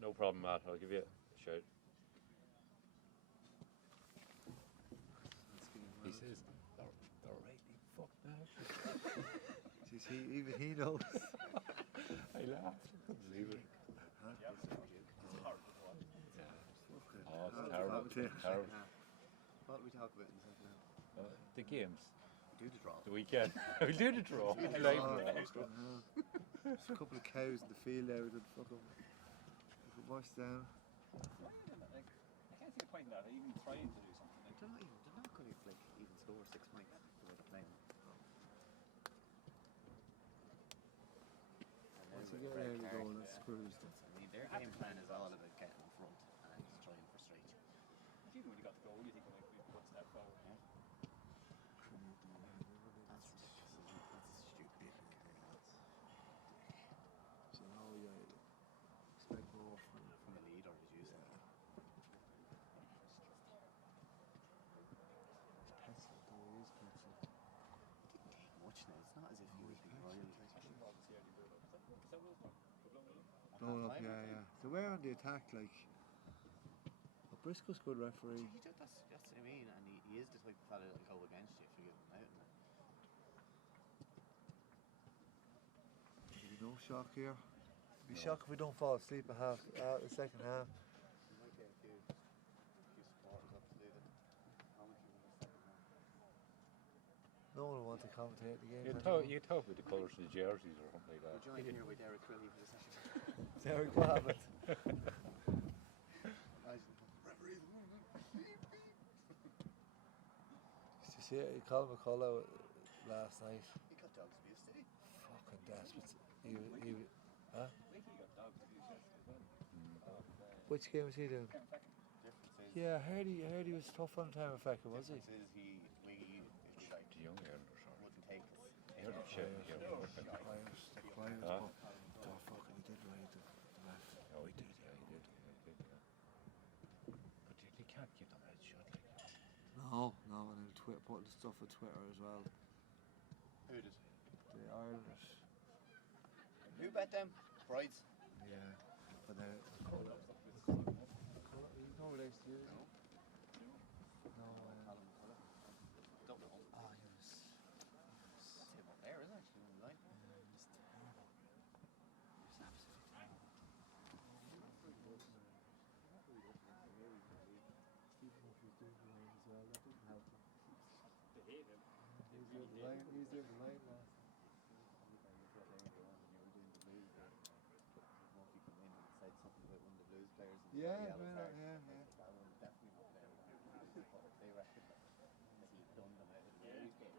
No problem, Matt. I'll give you a shout. He says, they're rightly fucked now. Even he knows. I laughed. I couldn't believe it. Oh, it's terrible. Terrible. What do we talk about in the second half? The games. Do the draw. The weekend. We'll do the draw. I like the draw. There's a couple of cows in the field there that fucking wash down. I can't see the point in that. Even trying to do something. They're not going to even score 6 points the way they're playing. Once you get there, you're going, that's screws. I mean, their game plan is all about getting in front and trying to frustrate you. Even when you got the goal, you think we might be one step forward. That's ridiculous. That's a stupid So now you expect more from from the leader, as you said. Pencil, though, it is pencil. Much now. It's not as if you would be royal. Blown up, yeah. So we're on the attack, like. But Briscoe's good referee. That's what I mean, and he is the type of fella that'll go against you if you give him out. There'll be no shock here. It'll be shock if we don't fall asleep a the second half. We might get a few supporters up to do the commentary in the second half. No one will want to commentate the game. You talk with the colours of the jerseys or something like that. We're joined here with Derek Crilly for the second half. Derek Babbitt. Did you see it? Colin McCullough last night. He got dogs abuse, did he? Fucking desperate. Huh? Wait till you got dogs abuse yesterday. Which game was he doing? Difference is, Yeah, I heard he was tough on time effect, was he? difference is we if we like The young Ireland or something. wouldn't take us. You're the shit. Quiet, Huh? Oh, fucking, he did right. The left. Oh, he did, yeah. But you can't keep them head shut like that. No, and then putting stuff on Twitter as well. Who did? The Irish. Who bet them? Brides. Yeah. But they're. He's no relation to you, is he? No, Don't know. oh, he was. That's him up there, isn't it? Actually, on the line. He's doing the line now. Said something about one of the Blues players. Yeah, That one definitely not there. They reckon that he's done them out of the Blues game.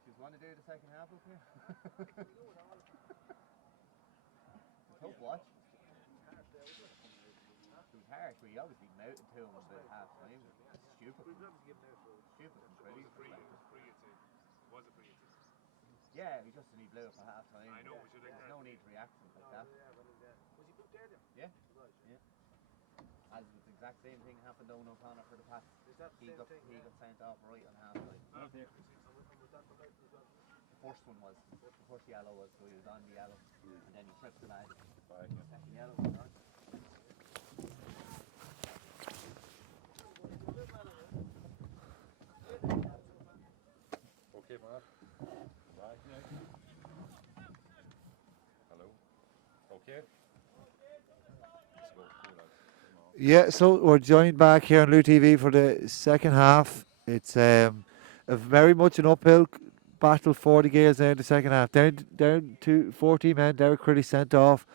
Do you want to do the second half up here? Hope watch. It was harsh, but he obviously mouted to him about half time. Stupid. Stupid and crazy. Yeah, he blew it for half time. I know, there's no need to react to it like that. Was he put there then? Yeah. As the exact same thing happened to Owen O'Connor for the pass. He got sent off right on half time. The first one was, the first yellow was, so he was on the yellow, and then he tripped the lad. Second yellow was on. Okay, Mark. Back now. Hello. Okay. Let's go. Cool, lads. Yeah, so we're joined back here on Louth TV for the second half. It's a very much an uphill battle for the Gaels now in the second half. Down to 14 men. Derek Crilly sent off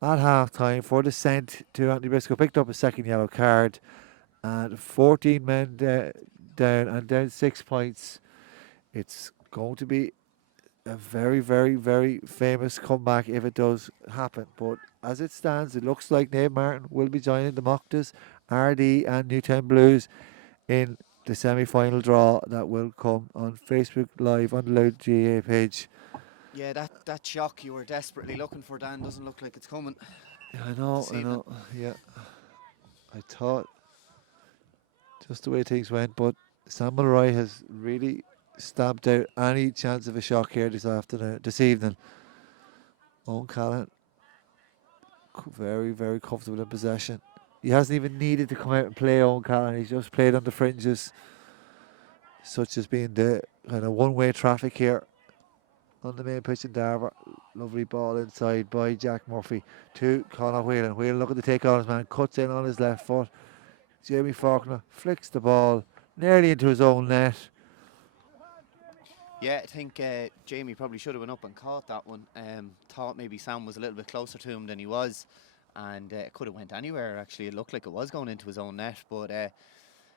at half time for the sent to Anthony Briscoe. Picked up a second yellow card. And 14 men down 6 points. It's going to be a very, very, very famous comeback if it does happen. But as it stands, it looks like Naomh Mairtin will be joining the Moctas, RD, and Newtown Blues in the semi-final draw that will come on Facebook Live on the Louth GA page. Yeah, that shock you were desperately looking for, Dan, doesn't look like it's coming. I know, This I evening. know. Yeah, I thought just the way things went, but Samuel Roy has really stamped out any chance of a shock here this evening. Owen Callan, very, very comfortable in possession. He hasn't even needed to come out and play Owen Callan. He's just played on the fringes, such as being the kind of one-way traffic here on the main pitch in Darver. Lovely ball inside by Jack Murphy to Conor Whelan. Whelan looking to take on his man, cuts in on his left foot. Jamie Faulkner flicks the ball nearly into his own net. Yeah, I think Jamie probably should have went up and caught that one. Thought maybe Sam was a little bit closer to him than he was, and it could have went anywhere. Actually, it looked like it was going into his own net, but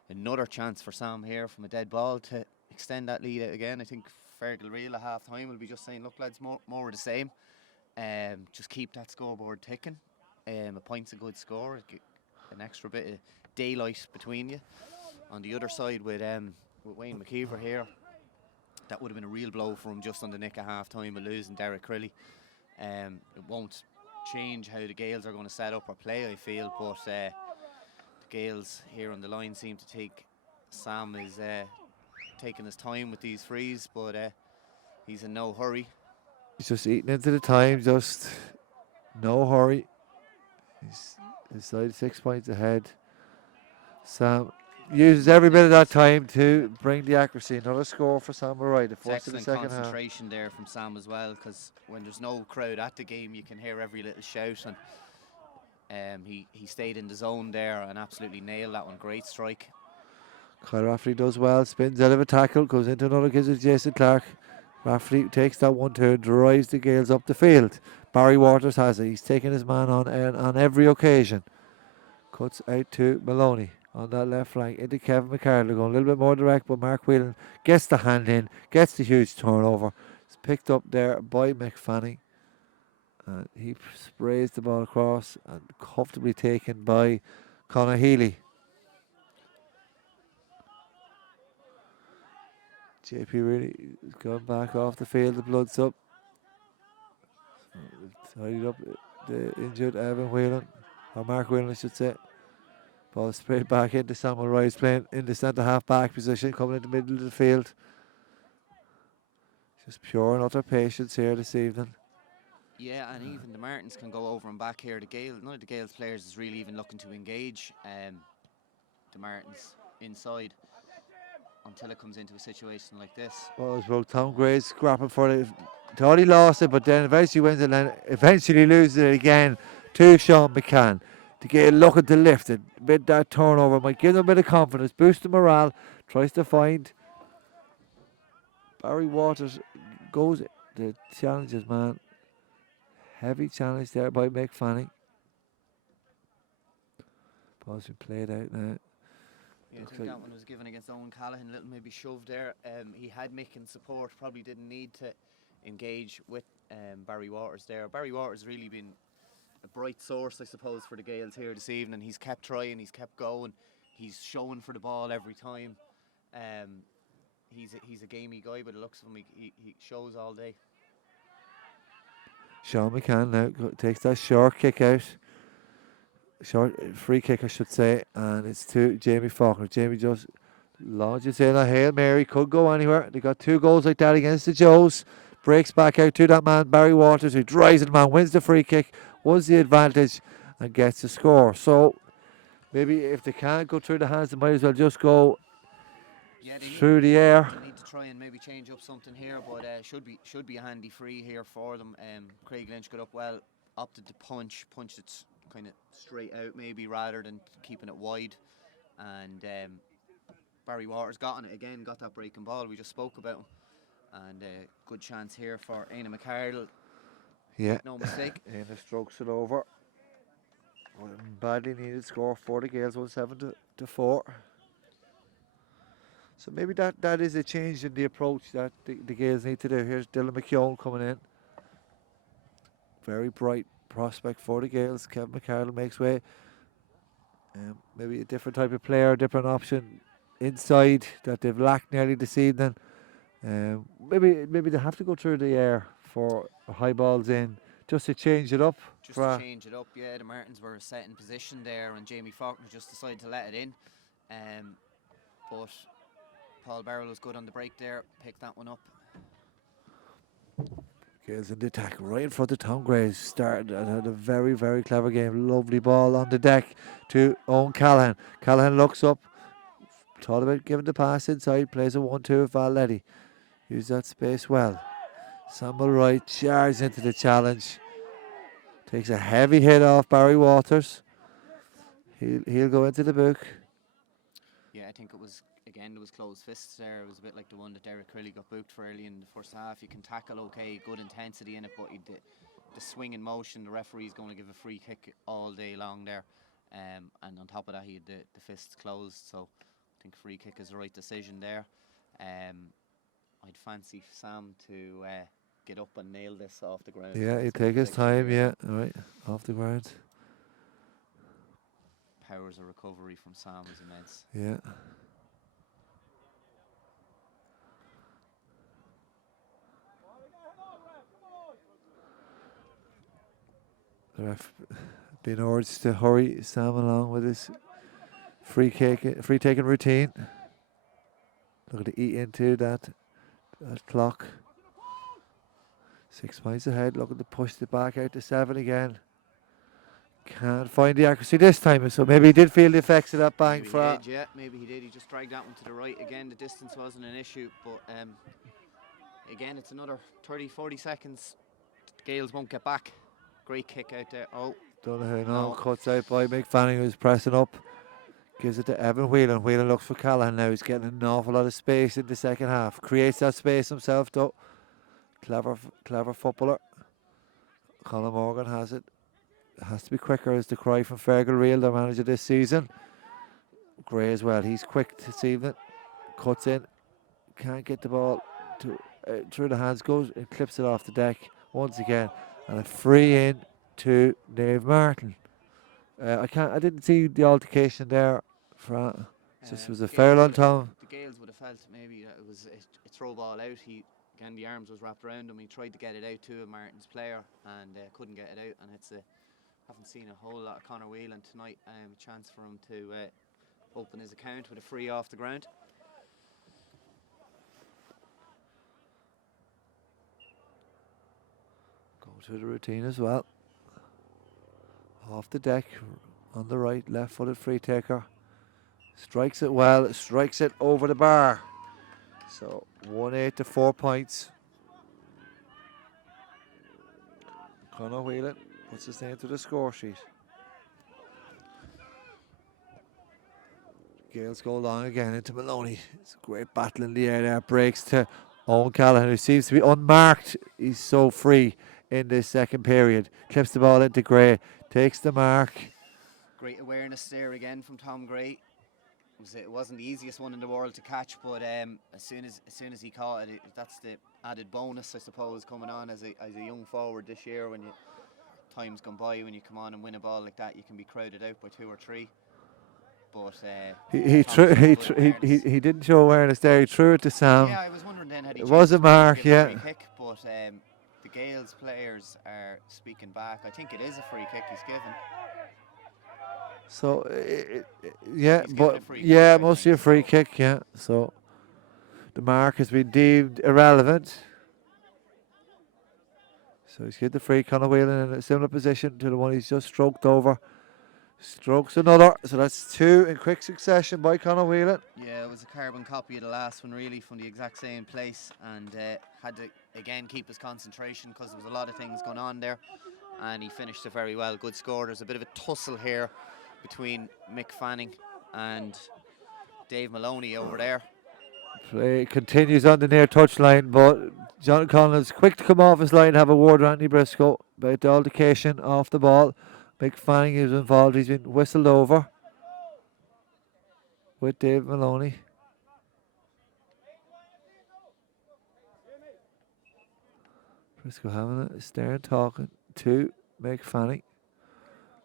another chance for Sam here from a dead ball to extend that lead out again. I think Fergal Real at half time will be just saying, look lads, more of the same. Just keep that scoreboard ticking. A point's a good score. An extra bit of daylight between you. On the other side with Wayne McKeever here, that would have been a real blow for him just on the nick of half time of losing Derek Crilly. It won't change how the Gaels are going to set up or play, I feel, but the Gaels here on the line seem to take Sam is taking his time with these frees, but he's in no hurry. He's just eating into the time, just no hurry. He's inside 6 points ahead. Sam uses every bit of that time to bring the accuracy. Another score for Sam Murray, the It's first of the excellent second half. concentration there from Sam as well, because when there's no crowd at the game, you can hear every little shout, and he stayed in the zone there and absolutely nailed that one. Great strike. Kyle Rafferty does well, spins out of a tackle, goes into another kick with Jason Clark. Rafferty takes that one to drives the Gaels up the field. Barry Waters has it. He's taking his man on every occasion. Cuts out to Maloney on that left flank into Kevin McCardle, going a little bit more direct, but Mark Whelan gets the hand in, gets the huge turnover. It's picked up there by McFanning, and he sprays the ball across and comfortably taken by Conor Healy. JP really going back off the field, the blood's up. Tidied up the injured Evan Whelan, or Mark Whelan I should say. Ball sprayed back into Samuel Rice, playing in the centre half back position, coming in the middle of the field. Just pure and utter patience here this evening. Yeah, and even the Martins can go over and back here. None of the Gaels players is really even looking to engage the Martins inside until it comes into a situation like this. Well, as well, Tom Gray's scrapping for it. Thought he lost it, but then eventually wins it, and then eventually loses it again to Sean McCann. To get looking to lift it, bit that turnover might give them a bit of confidence, boost the morale. Tries to find Barry Waters, goes the challenges man. Heavy challenge there by Mick Fanning. Ball's been played out now. Yeah, I Looks think like that one was given against Owen Callaghan, a little maybe shoved there. He had Mick in support, probably didn't need to engage with Barry Waters there. Barry Waters really been a bright source, I suppose, for the Gaels here this evening. He's kept trying, he's kept going, he's showing for the ball every time. He's a gamey guy, but it looks of him, he shows all day. Sean McCann now takes that short kick out. Short free kick, I should say, and it's to Jamie Faulkner. Jamie just launches in a Hail Mary, could go anywhere. They got 2 goals like that against the Joes. Breaks back out to that man, Barry Waters, who drives it, man, wins the free kick, wins the advantage, and gets the score. So maybe if they can't go through the hands, they might as well just go through the air. They need to try and maybe change up something here, but should be a handy free here for them. Craig Lynch got up well, opted to punched it kind of straight out maybe rather than keeping it wide, and Barry Waters got on it again, got that breaking ball we just spoke about him, and good chance here for Aina McCardle. Yeah, no mistake. Aina strokes it over. Badly needed score for the Gaels, 1-7 to 4. So maybe that is a change in the approach that the Gaels need to do. Here's Dylan McKeown coming in. Very bright prospect for the Gaels. Kevin McCardle makes way. Maybe a different type of player, different option inside that they've lacked nearly this evening. Maybe they have to go through the air for high balls in just to change it up. Just to change it up, yeah. The Martins were set in position there, and Jamie Faulkner just decided to let it in. But Paul Barrell was good on the break there, picked that one up. Gaels in the attack right in front of Tom Gray. Started and had a very, very clever game. Lovely ball on the deck to Owen Callahan. Callahan looks up, thought about giving the pass inside, plays a 1-2 with Valetti. Use that space well. Samuel Wright charges into the challenge. Takes a heavy hit off Barry Waters. He'll go into the book. Yeah, I think it was closed fists there. It was a bit like the one that Derek Crilly got booked for early in the first half. You can tackle okay, good intensity in it, but the swing in motion, the referee's going to give a free kick all day long there. And on top of that, he had the fists closed. So I think free kick is the right decision there. I'd fancy Sam to get up and nail this off the ground. Yeah, he'll take his time, yeah. All right, off the ground. Powers of recovery from Sam is immense. Yeah. The ref being urged to hurry Sam along with his free taking routine. Looking to eat into that clock. 6 points ahead, looking to push it back out to 7 again. Can't find the accuracy this time, so maybe he did feel the effects of that bang. Maybe he did. He just dragged that one to the right again. The distance wasn't an issue, but again, it's another 30-40 seconds. The Gaels won't get back. Great kick out there. Oh, Donoghue now cuts out by Mick Fanning, who's pressing up. Gives it to Evan Whelan. Whelan looks for Callahan now. He's getting an awful lot of space in the second half. Creates that space himself, though. Clever footballer. Colin Morgan has it. Has to be quicker, is the cry from Fergal Reel, their manager this season. Gray as well. He's quick this evening. Cuts in. Can't get the ball through the hands. Goes and clips it off the deck once again. And a free in to Naomh Mairtin. I didn't see the altercation there. Just was a foul on Tom. The Gaels would have felt maybe that it was a throw ball out. Again, the arms was wrapped around him. He tried to get it out to a Martin's player and couldn't get it out. And haven't seen a whole lot of Conor Whelan tonight. A chance for him to open his account with a free off the ground. Go through the routine as well. Off the deck, on the right, left-footed free taker. Strikes it well, strikes it over the bar. So 1-8 to 4 points. Conor Whelan puts his name to the score sheet. Gaels go long again into Maloney. It's a great battle in the air there. Breaks to Owen Callahan, who seems to be unmarked. He's so free in this second period. Clips the ball into Gray. Takes the mark. Great awareness there again from Tom Gray. It wasn't the easiest one in the world to catch, but as soon as he caught it, that's the added bonus, I suppose, coming on as a young forward this year. When time's gone by, when you come on and win a ball like that, you can be crowded out by 2 or 3. But he didn't show awareness there. He threw it to Sam. Yeah, I was wondering then had he. It was a mark, yeah. Free kick, but the Gaels players are speaking back. I think it is a free kick he's given. So, mostly a free kick, yeah. So, the mark has been deemed irrelevant. So, he's hit the free. Conor Whelan in a similar position to the one he's just stroked over. Strokes another. So, that's 2 in quick succession by Conor Whelan. Yeah, it was a carbon copy of the last one, really, from the exact same place. And had to, again, keep his concentration because there was a lot of things going on there. And he finished it very well. Good score. There's a bit of a tussle here between Mick Fanning and Dave Maloney over there. Play continues on the near touchline, but John Collins quick to come off his line, have a word with Anthony Briscoe about the altercation off the ball. Mick Fanning is involved. He's been whistled over with Dave Maloney. Briscoe having a stern talking to Mick Fanning,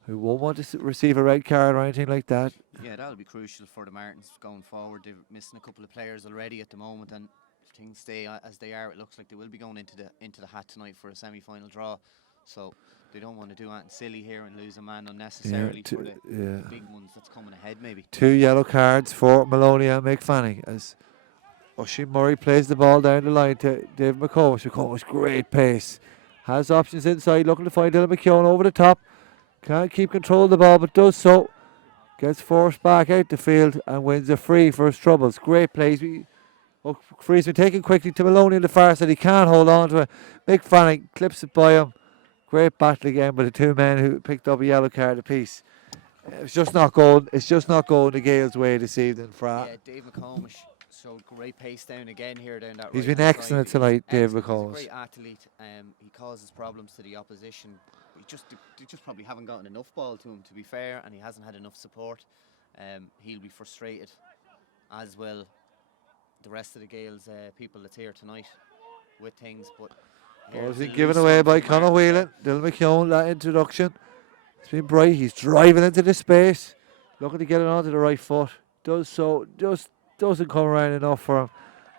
who won't want to receive a red card or anything like that. Yeah, that'll be crucial for the Martins going forward. They're missing a couple of players already at the moment, and if things stay as they are, it looks like they will be going into the hat tonight for a semi-final draw. So they don't want to do anything silly here and lose a man unnecessarily for the big ones that's coming ahead. Maybe 2 yellow cards for Maloney and Mick Fanning as Oisin Murray plays the ball down the line to Dave McComish. McComish, great pace, has options inside, looking to find Dylan McKeown over the top. Can't keep control of the ball, but does so. Gets forced back out the field and wins a free for his troubles. Great plays. Free's been taken quickly to Maloney in the far side. He can't hold on to it. Mick Fanning clips it by him. Great battle again by the two men who picked up a yellow card apiece. It's just not going. It's just not going the Gaels' way this evening. yeah, Dave McComish showed great pace down again here down that. He's been excellent tonight, Dave McComish. He's a great athlete. He causes problems to the opposition. They just probably haven't gotten enough ball to him, to be fair, and he hasn't had enough support. He'll be frustrated, as will the rest of the Gaels people that's here tonight with things. But ball's been given away by Conor Whelan. Dylan McKeown, that introduction. It's been bright. He's driving into the space, looking to get it onto the right foot. Does so, just doesn't come around enough for him.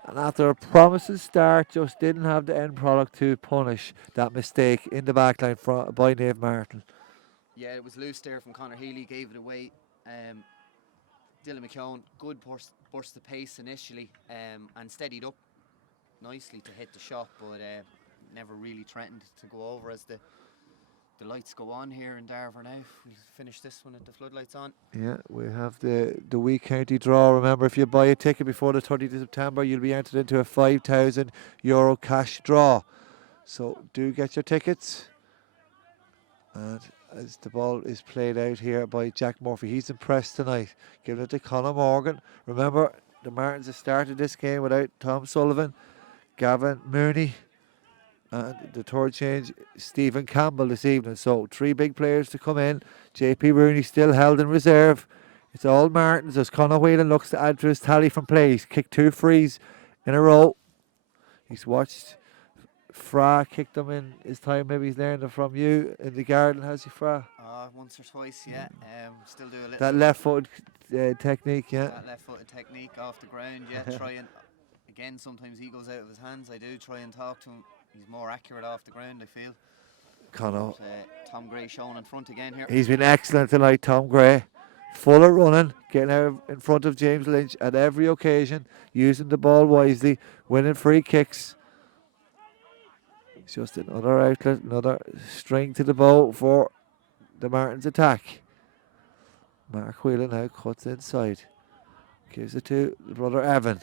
And after a promising start, just didn't have the end product to punish that mistake in the backline by Naomh Mairtin. Yeah, it was loose there from Conor Healy, gave it away. Dylan McKeown, good burst of pace initially, and steadied up nicely to hit the shot, but never really threatened to go over as the lights go on here in Darver now. We'll finish this one with the floodlights on. Yeah, we have the wee county draw. Remember, if you buy a ticket before the 30th of September, you'll be entered into a €5,000 cash draw. So do get your tickets. And as the ball is played out here by Jack Murphy, he's impressed tonight. Giving it to Conor Morgan. Remember, the Martins have started this game without Tom Sullivan, Gavin Mooney, and the third change, Stephen Campbell this evening. So 3 big players to come in. JP Rooney still held in reserve. It's all Martins as Conor Whelan looks to add to his tally from plays. Kicked 2 frees in a row. He's watched Fra kick them in his time. Maybe he's learned it from you in the garden, has he, Fra? Once or twice, yeah. Still do a little. That left-footed technique, yeah. That left-footed technique off the ground, yeah. Try and again, sometimes he goes out of his hands. I do try and talk to him. He's more accurate off the ground, I feel. Conor. Tom Gray showing in front again here. He's been excellent tonight, Tom Gray. Full of running, getting out in front of James Lynch at every occasion, using the ball wisely, winning free kicks. It's just another outlet, another string to the bow for the Martins' attack. Mark Whelan now cuts inside. Gives it to the brother Evan.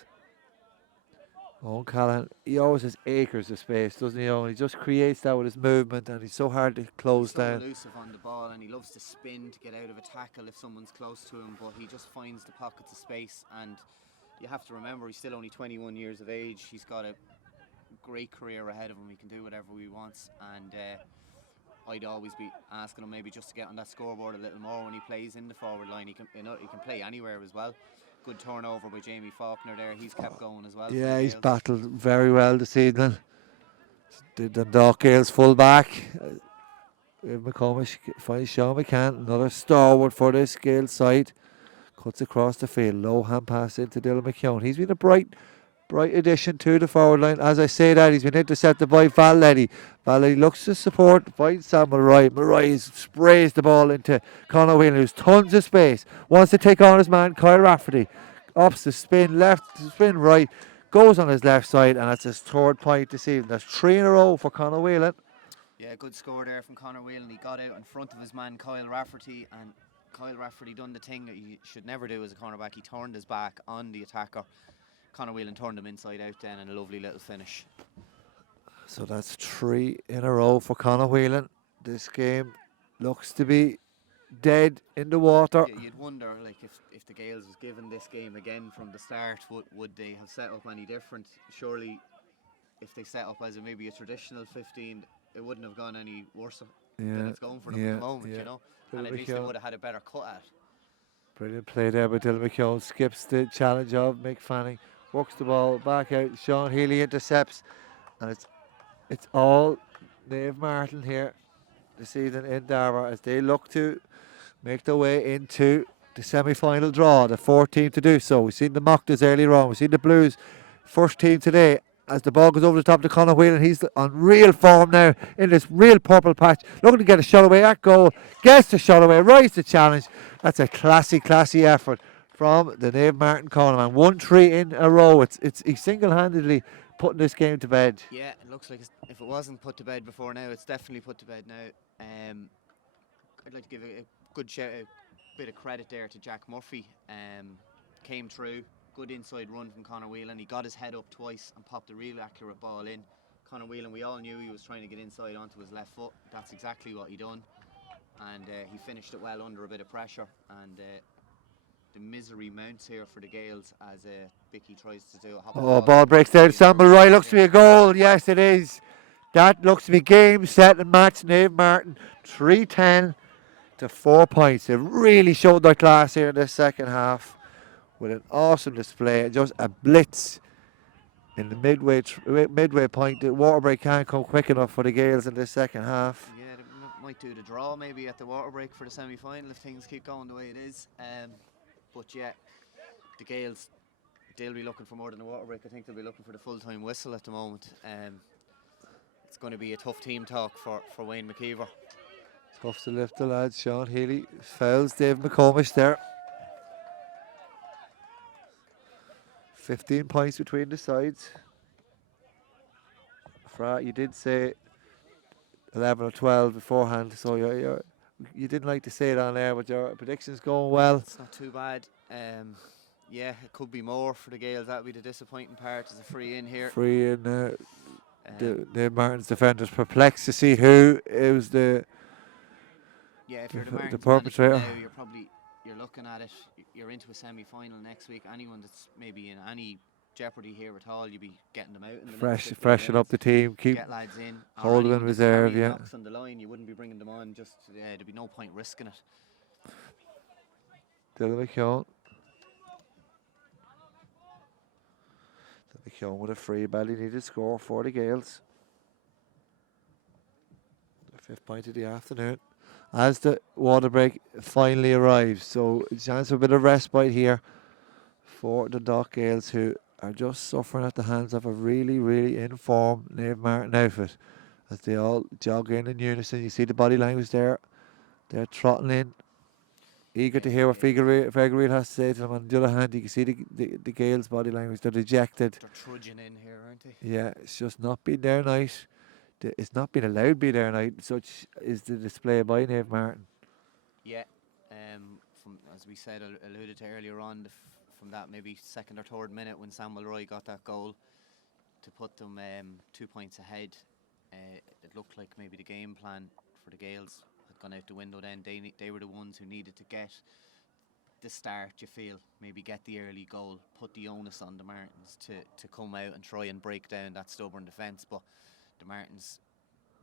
Owen Callahan, he always has acres of space, doesn't he, Owen? He just creates that with his movement, and he's so hard to close down. He's so elusive on the ball, and he loves to spin to get out of a tackle if someone's close to him, but he just finds the pockets of space. And you have to remember, he's still only 21 years of age. He's got a great career ahead of him. He can do whatever he wants, and I'd always be asking him maybe just to get on that scoreboard a little more when he plays in the forward line. He can play anywhere as well. Good turnover by Jamie Faulkner there. He's kept going as well. Yeah, he's battled very well this evening. The Dundalk Gaels full back. McComish finds Sean McCann, another stalwart for this Gaels side. Cuts across the field. Low hand pass into Dylan McKeown. He's been a bright addition to the forward line. As I say that, he's been intercepted by Valetti. Valetti looks to support, finds Sam Murray. Murray sprays the ball into Conor Whelan, who's tons of space. Wants to take on his man, Kyle Rafferty. Ups the spin, left, spin right. Goes on his left side, and that's his 3rd point this evening. That's 3 in a row for Conor Whelan. Yeah, good score there from Conor Whelan. He got out in front of his man, Kyle Rafferty, and Kyle Rafferty done the thing that he should never do as a cornerback. He turned his back on the attacker. Conor Whelan turned him inside out then, and a lovely little finish. So that's 3 in a row for Conor Whelan. This game looks to be dead in the water. You'd wonder, like, if the Gaels was given this game again from the start, would they have set up any different? Surely, if they set up as maybe a traditional 15, it wouldn't have gone any worse than it's going for them at the moment, you know. And at least they would have had a better cut at it. Brilliant play there by Dylan McKeown. Skips the challenge of Mick Fanning. Works the ball back out. Sean Healy intercepts, and it's all Naomh Mairtin here this evening in Darver as they look to make their way into the semi-final draw, the fourth team to do so. We've seen the Mocktas earlier on. We've seen the Blues first team today as the ball goes over the top to Conor Whelan. He's on real form now in this real purple patch, looking to get a shot away at goal. Gets the shot away, rise the challenge. That's a classy effort from the Naomh Mairtin cornerman. 1-3 in a row. It's he's single-handedly putting this game to bed. Yeah, it looks like if it wasn't put to bed before now, it's definitely put to bed now. I'd like to give a good a bit of credit there to Jack Murphy. Came through, good inside run from Conor Whelan. He got his head up twice and popped a real accurate ball in. Conor Whelan, we all knew he was trying to get inside onto his left foot. That's exactly what he done, and he finished it well under a bit of pressure. And the misery mounts here for the Gaels as Vicky tries to do a Ball breaks down. Sam Mulroy looks to be a goal. Yes, it is. That looks to be game, set and match. Naomh Mairtin 3-10 to 4 points. They really showed their class here in this second half with an awesome display and just a blitz in the midway point. The water break can't come quick enough for the Gaels in this second half. Yeah, they might do the draw maybe at the water break for the semi-final if things keep going the way it is. But yeah, the Gaels, they'll be looking for more than a water break. I think they'll be looking for the full-time whistle at the moment. It's going to be a tough team talk for Wayne McKeever. Tough to lift the lads. Sean Healy fouls Dave McComish there. 15 points between the sides. You did say 11 or 12 beforehand, so you didn't like to say it on air, but your prediction's going well. It's not too bad. Yeah, it could be more for the Gaels. That would be the disappointing part. Is a free in here. Free in. Naomh Mairtin's defenders perplexed to see who is the if you're the perpetrator. Now, you're looking at it. You're into a semi-final next week. Anyone that's maybe in any jeopardy here at all, you'd be getting them out in the freshen up the team, get lads in, hold them in reserve. Yeah. Knocks on the line, you wouldn't be bringing them on. Just there'd be no point risking it. Dylan McKeown. McKeown with a free badly needed score for the Gaels. The fifth point of the afternoon as the water break finally arrives. So a chance for a bit of respite here for the Dundalk Gaels, who are just suffering at the hands of a really in-form Naomh Mairtin outfit as they all jog in unison. You see the body language there. They're trotting in, eager to hear what Figueredo has to say to them. On the other hand, you can see the Gaels' body language. They're dejected. They're trudging in here, aren't they? Yeah, it's just not been their night. It's not been allowed to be their night. Such is the display by Naomh Mairtin. Yeah, from as we said, alluded to earlier on, from that maybe second or third minute when Sam Mulroy got that goal to put them 2 points ahead, it looked like maybe the game plan for the Gaels had gone out the window. Then they were the ones who needed to get the start. You feel maybe get the early goal, put the onus on the Martins to come out and try and break down that stubborn defence. But the Martins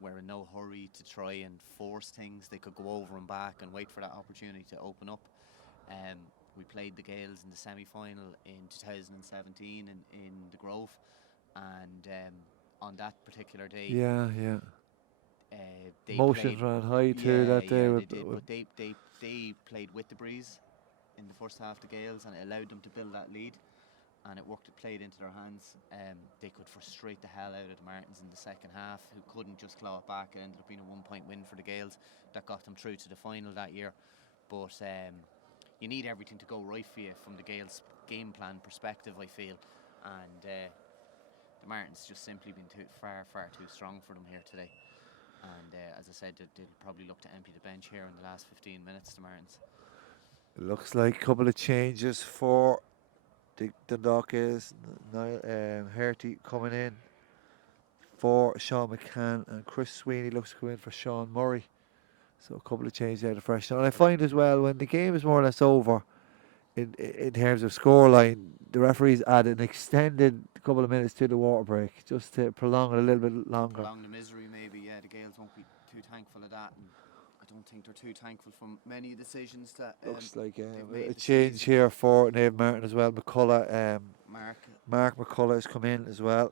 were in no hurry to try and force things. They could go over and back and wait for that opportunity to open up. We played the Gaels in the semi-final in 2017 in the Grove, and on that particular day, emotions ran high too that day. They did, but they played with the breeze in the first half, the Gaels, and it allowed them to build that lead, and it played into their hands. They could frustrate the hell out of the Martins in the second half, who couldn't just claw it back. It ended up being a 1 point win for the Gaels that got them through to the final that year. But you need everything to go right for you from the Gaels' game plan perspective, I feel, and the Martins just simply been far too strong for them here today. And as I said, they'll probably look to empty the bench here in the last 15 minutes, the Martins. It looks like a couple of changes for the Dundalk is Naomh Mairtin coming in for Sean McCann, and Chris Sweeney looks to come in for Sean Murray. So a couple of changes out of fresh. And I find as well, when the game is more or less over, in terms of scoreline, the referees add an extended couple of minutes to the water break just to prolong it a little bit longer. Prolong the misery, maybe. Yeah, the Gaels won't be too thankful of that, and I don't think they're too thankful from many decisions that. Looks like a change here for Naomh Mairtin as well. Mark McCullough has come in as well.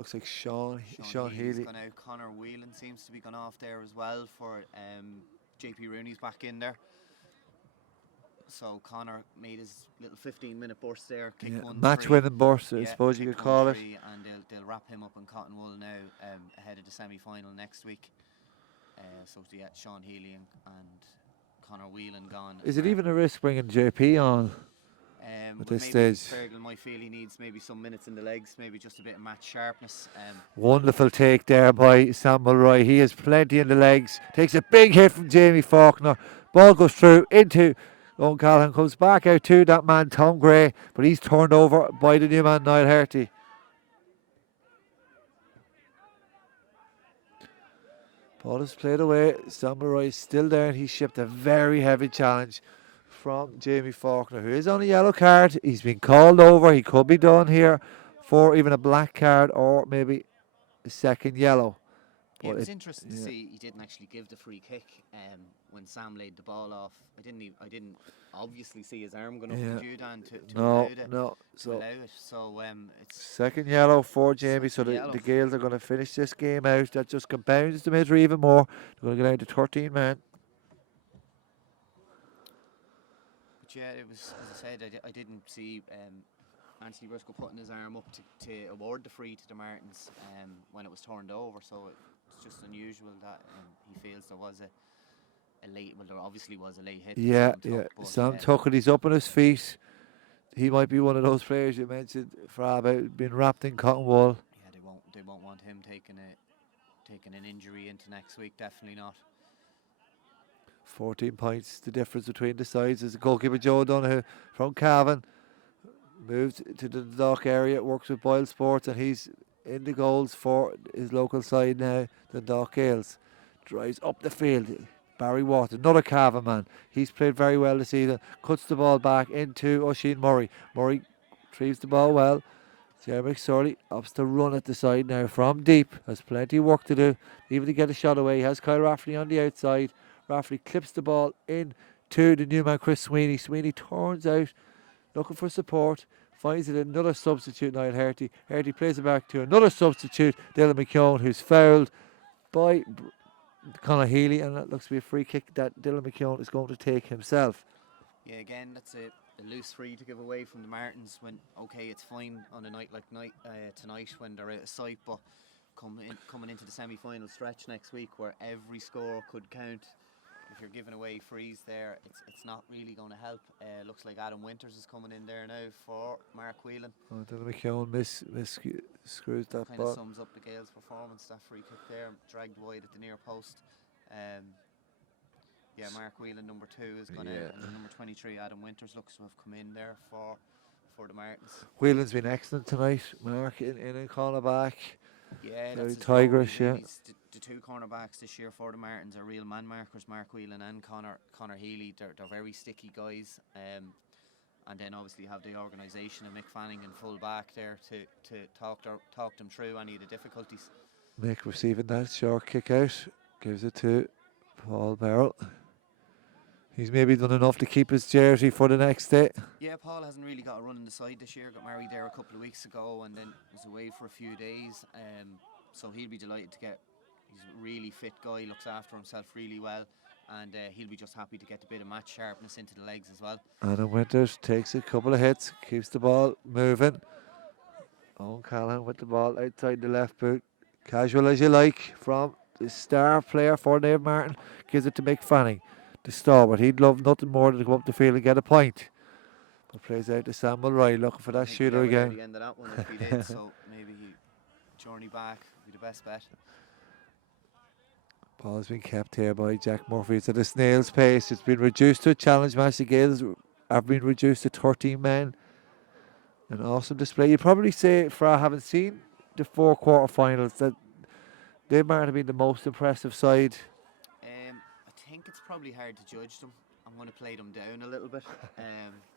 Looks like Sean Healy's Healy. gone out. Connor Whelan seems to be gone off there as well for JP Rooney's back in there. So Connor made his little 15-minute burst there, kicked one Match free. winning burst, I suppose you kicked could one call it. free, and they'll wrap him up in cotton wool now ahead of the semi-final next week. So yeah, Sean Healy and Connor Whelan gone. Is it even a risk bringing JP on at this stage? Fergal might feel he needs maybe some minutes in the legs, maybe just a bit of match sharpness. Wonderful take there by Sam Mulroy. He has plenty in the legs. Takes a big hit from Jamie Faulkner. Ball goes through into Owen Callahan, comes back out to that man Tom Gray, but he's turned over by the new man Naomh Mairtin. Ball is played away. Sam Mulroy is still there, and he shipped a very heavy challenge from Jamie Faulkner, who is on a yellow card. He's been called over. He could be done here for even a black card or maybe a second yellow. Yeah, it was interesting to see he didn't actually give the free kick when Sam laid the ball off. I didn't obviously see his arm going up to Judan to allow it. So it's second yellow for Jamie. So the Gaels are going to finish this game out. That just compounds the misery even more. They're going to get out to 13 men. But yeah, it was, as I said, I didn't see Anthony Briscoe putting his arm up to award the free to the Martins when it was turned over. So it's just unusual that he feels there was a late. Well, there obviously was a late hit. Yeah. Sam Tucker, he's up on his feet. He might be one of those players you mentioned, Fra, about being wrapped in cotton wool. Yeah, they won't want him taking an injury into next week. Definitely not. 14 points, the difference between the sides. As the goalkeeper Joe Donoghue from Cavan moves to the Dundalk area, works with Boyle Sports, and he's in the goals for his local side now, the Dundalk Gaels. Drives up the field. Barry Watt, another Cavan man. He's played very well this season. Cuts the ball back into Oisin Murray. Murray retrieves the ball well. Jeremy McSorley opts to run at the side now from deep. Has plenty of work to do, even to get a shot away. He has Kyle Rafferty on the outside. Rafferty clips the ball in to the new man Chris Sweeney. Sweeney turns out, looking for support. Finds it another substitute, Niall Herty. Herty plays it back to another substitute, Dylan McKeown, who's fouled by Conor Healy, and that looks to be a free kick that Dylan McKeown is going to take himself. Yeah, again, that's a loose free to give away from the Martins. When it's fine on a night like tonight when they're out of sight, but coming into the semi-final stretch next week where every score could count. If you're giving away frees there, it's not really going to help. Looks like Adam Winters is coming in there now for Mark Whelan. Dylan McKeown screws that kind ball. Of sums up the Gaels' performance. That free kick there, dragged wide at the near post. Mark Whelan, number 2, is gone out, and number 23, Adam Winters, looks to have come in there for the Martins. Whelan's been excellent tonight. Mark in cornerback. Yeah, very that's tigerish. The 2 cornerbacks this year for the Martins are real man markers. Mark Whelan and Connor Healy. They're very sticky guys. And then obviously have the organisation of Mick Fanning in full back there to talk them through any of the difficulties. Mick receiving that short kick out, gives it to Paul Barrell. He's maybe done enough to keep his jersey for the next day. Yeah, Paul hasn't really got a run in the side this year. Got married there a couple of weeks ago and then was away for a few days. So he'll be delighted to get. He's a really fit guy, looks after himself really well, and he'll be just happy to get a bit of match sharpness into the legs as well. Adam Winters takes a couple of hits, keeps the ball moving. Owen Callahan with the ball outside the left boot. Casual as you like from the star player for Naomh Mairtin. Gives it to Mick Fanning, the stalwart. He'd love nothing more than to go up the field and get a point. But plays out to Sam Mulroy, looking for that shooter again. The end of that one if he did, so maybe he journey back would be the best bet. Ball's been kept here by Jack Murphy. It's at a snail's pace. It's been reduced to a challenge match. The Gaels have been reduced to 13 men. An awesome display. You'd probably say, Fra, having seen the 4 quarterfinals, that Naomh Mairtin have been the most impressive side. I think it's probably hard to judge them. I'm going to play them down a little bit.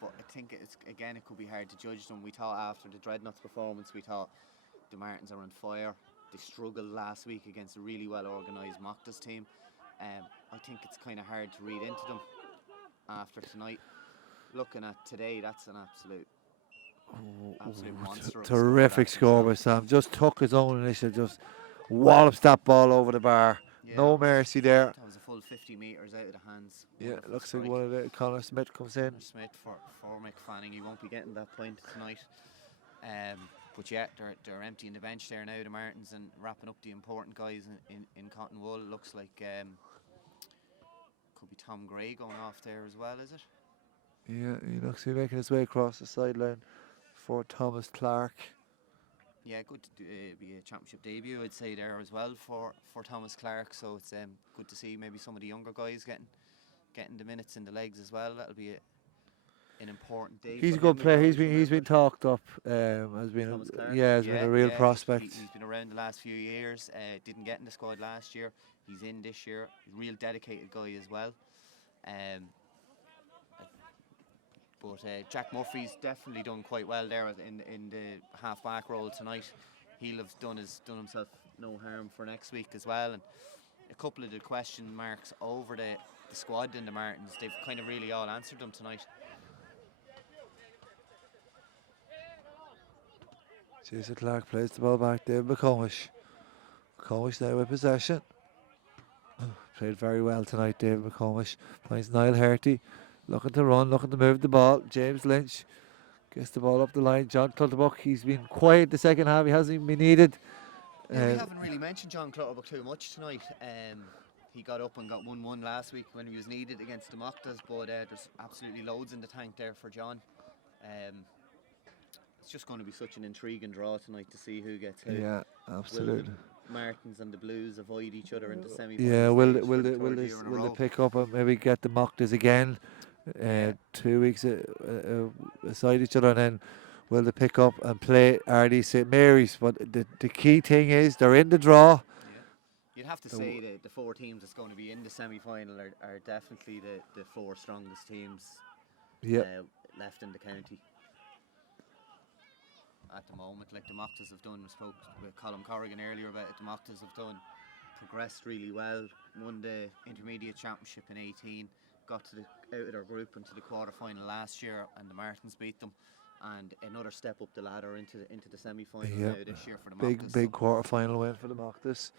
But I think it could be hard to judge them. We thought after the Dreadnoughts performance, we thought the Martins are on fire. They struggled last week against a really well organised Mocktas team. I think it's kind of hard to read into them after tonight. Looking at today, that's an absolute Absolute monster of a Terrific score score that by Sam. Just took his own initiative, just wallops that ball over the bar. Yeah, No mercy there. that was a full 50 metres out of the hands. Yeah, Wonderful looks like strike. one of the Connor Smith comes in. Smith for Mick Fanning. He won't be getting that point tonight. But yeah, they're emptying the bench there now, the Martins, and wrapping up the important guys in cotton wool. It looks like could be Tom Gray going off there as well, is it? Yeah, he looks to be making his way across the sideline for Thomas Clark. Yeah, good to be a championship debut, I'd say, there as well for Thomas Clark. So it's good to see maybe some of the younger guys getting the minutes in the legs as well. That'll be an important day. He's a for good him as player. well, He's to been remember. talked up. Has been Thomas Clark. has been a real prospect. He's been around the last few years. Didn't get in the squad last year. He's in this year. Real dedicated guy as well. But Jack Murphy's definitely done quite well there in the half back role tonight. He'll have done himself no harm for next week as well. And a couple of the question marks over the squad in the Martins, they've kind of really all answered them tonight. Jason Clark plays the ball back. David McComish. McComish now with possession. Played very well tonight, David McComish. Finds Naomh Mairtin. Looking to run, looking to move the ball. James Lynch gets the ball up the line. John Clutterbuck, he's been quiet the second half. He hasn't even been needed. Yeah, we haven't really mentioned John Clutterbuck too much tonight. He got up and got 1-1 last week when he was needed against the Mocktas, but there's absolutely loads in the tank there for John. It's just going to be such an intriguing draw tonight to see who gets who. Yeah, absolutely. Will the Martins and the Blues avoid each other in the semi-final? Yeah, will they they pick up and maybe get the Mocktas again? 2 weeks aside each other, and then will they pick up and play RD St Mary's? But the key thing is they're in the draw. Yeah. You'd have to say that the four teams that's going to be in the semi-final are definitely the four strongest teams left in the county at the moment. Like the Mocktas have done, we spoke with Colin Corrigan earlier about it, the Mocktas have progressed really well, won the intermediate championship in 18, got to out of their group into the quarter-final last year, and the Martins beat them, and another step up the ladder into the semi-final now this year for the Mocktas. Big quarter-final win for the Mocktas.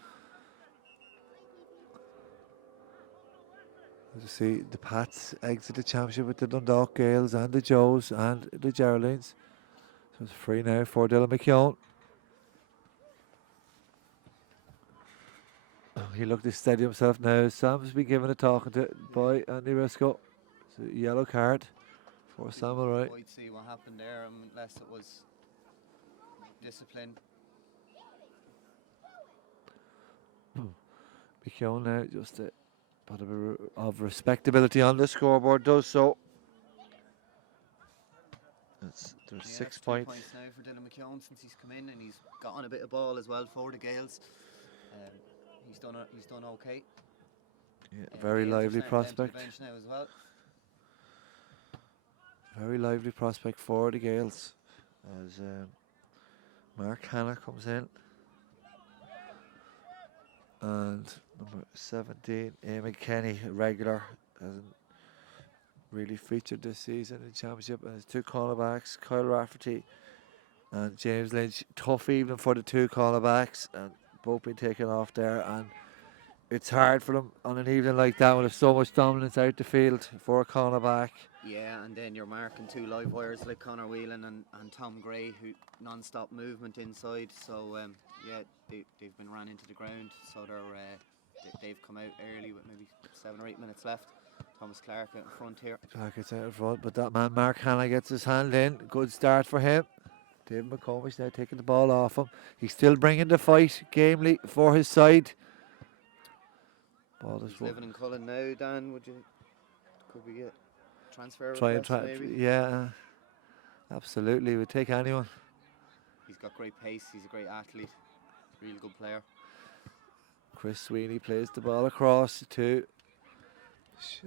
As you see, the Pats exit the championship with the Dundalk Gaels and the Joes and the Geraldines. So it's free now for Dylan McKeown. He looked steady himself now. Sam's been given a talking to by Andy Risco. It's a yellow card for Sam, all right. Quite see what happened there unless it was discipline. McKeown now just a bit of respectability on the scoreboard, does so. There's 6 points. 3 points now for Dylan McKeown since he's come in, and he's got on a bit of ball as well for the Gaels. He's done okay. Yeah, very lively prospect. Bench now as well. Very lively prospect for the Gaels as Mark Hanna comes in. And number 17, Eamon Kenny, regular, hasn't really featured this season in the championship. And his two cornerbacks, Kyle Rafferty and James Lynch. Tough evening for the two cornerbacks, and both been taken off there. And it's hard for them on an evening like that when there's so much dominance out the field for a cornerback. Yeah, and then you're marking two live wires like Conor Whelan and Tom Gray, who non-stop movement inside. So they've been ran into the ground. So they've come out early with maybe 7 or 8 minutes left. Thomas Clark out in front here. Clark gets out in front, but that man Mark Hanna gets his hand in. Good start for him. David McComish now taking the ball off him. He's still bringing the fight gamely for his side. Ball He's living in Cullen now, Dan. Could we get transfer? Try maybe? Yeah, absolutely. We'd take anyone. He's got great pace. He's a great athlete. Real good player. Chris Sweeney plays the ball across to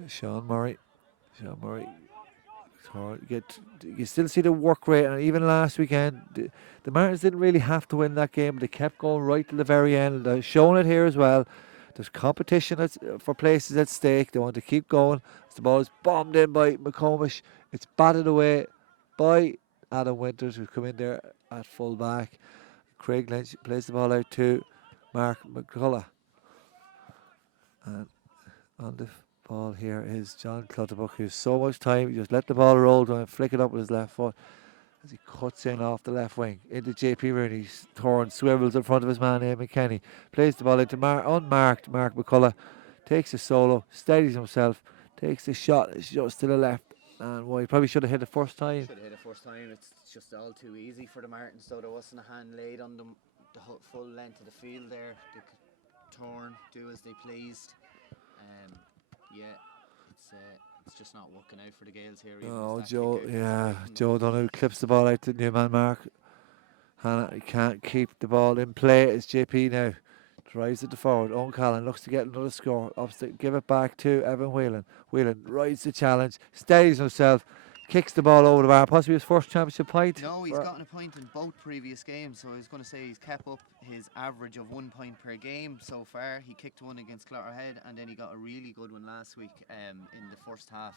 Sean Murray. You still see the work rate, and even last weekend, the Martins didn't really have to win that game, but they kept going right to the very end. They're showing it here as well. There's competition for places at stake. They want to keep going. As the ball is bombed in by McComish, it's batted away by Adam Winters, who's come in there at full back. Craig Lynch plays the ball out to Mark McCullough. And on the ball here is John Clutterbuck, who's so much time. He just let the ball roll down, flick it up with his left foot as he cuts in off the left wing into JP Rooney's torn swivels in front of his man, Ian McKenny. Plays the ball into unmarked Mark McCullough. Takes a solo, steadies himself, takes the shot. It's just to the left. And well, he probably should have hit it first time. Should have hit it first time. It's just all too easy for the Martins, though. There wasn't a hand laid on them the full length of the field there. They could turn, do as they pleased. Yeah, it's just not working out for the Gaels here. Even Oh, as that Joe, kick out yeah, goes away Joe Donoghue clips the ball out to new man Mark. Hannah, he can't keep the ball in play. It's JP now. Drives it to forward. Owen Callan looks to get another score. Give it back to Evan Whelan. Whelan rides the challenge, steadies himself, kicks the ball over the bar. Possibly his first championship point. No, he's gotten a point in both previous games, so I was going to say he's kept up his average of 1 point per game so far. He kicked one against Clotterhead, and then he got a really good one last week in the first half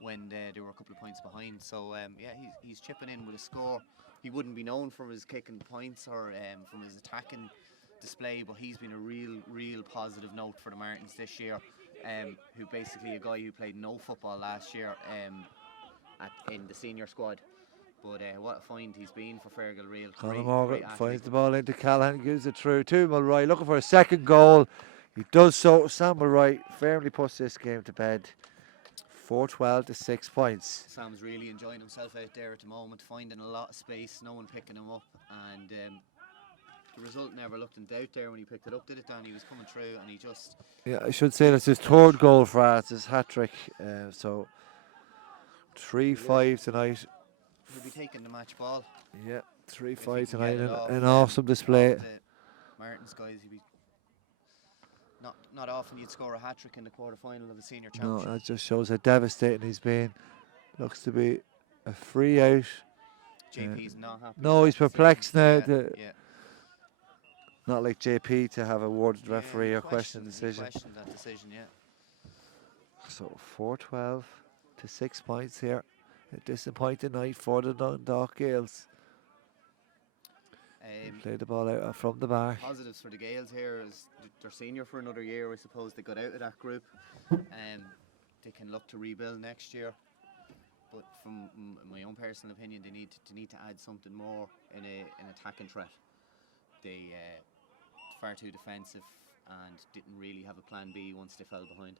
when they were a couple of points behind. So yeah, he's chipping in with a score. He wouldn't be known for his kicking points or from his attacking display, but he's been a real positive note for the Martins this year. Who basically a guy who played no football last year in the senior squad. But what a find he's been for Fergal Real. Conor Great Morgan athlete. finds the ball into Callahan, gives it through to Mulroy, looking for a second goal. He does so. Sam Mulroy firmly puts this game to bed. 4-12 to 6 points. Sam's really enjoying himself out there at the moment, finding a lot of space, no one picking him up, and the result never looked in doubt there when he picked it up, did it, Dan? He was coming through and he just... Yeah, I should say that's his third goal for us, his hat-trick. So 3-5 tonight. He'll be taking the match ball. Yeah, If he 3-5 can tonight. get it off, An awesome display. off the Martins guys, he'd be... Not often you'd score a hat-trick in the quarter-final of a senior No, championship. that just shows how devastating he's been. Looks to be a free out. JP's not happy. No, with he's that perplexed decision. now. Yeah. Not like JP to have awarded Yeah, referee he or question questioned- the decision. He questioned that decision, yeah. So 4-12 to 6 points here. A disappointing night for the Dundalk Gaels. Played the ball out from the back. Positives for the Gaels here is they're senior for another year. I suppose they got out of that group. They can look to rebuild next year. But from my own personal opinion, they need to add something more in an attacking threat. They far too defensive and didn't really have a plan B once they fell behind.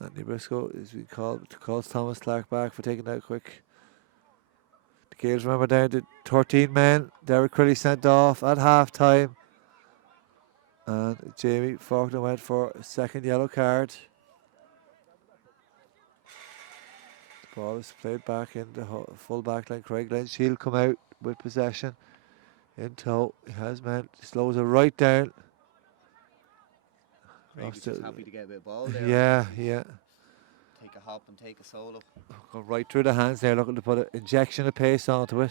Anthony Briscoe calls Thomas Clark back for taking that quick. The Gaels, remember, down to 13 men. Derek Crilly sent off at half time. And Jamie Faulkner went for a second yellow card. The ball is played back in the full back line. Craig Lynch, he'll come out with possession. In tow, he has men, slows it right down. Craig was just happy to get a bit of ball there. Yeah. Take a hop and take a solo. Go right through the hands there, looking to put an injection of pace onto it.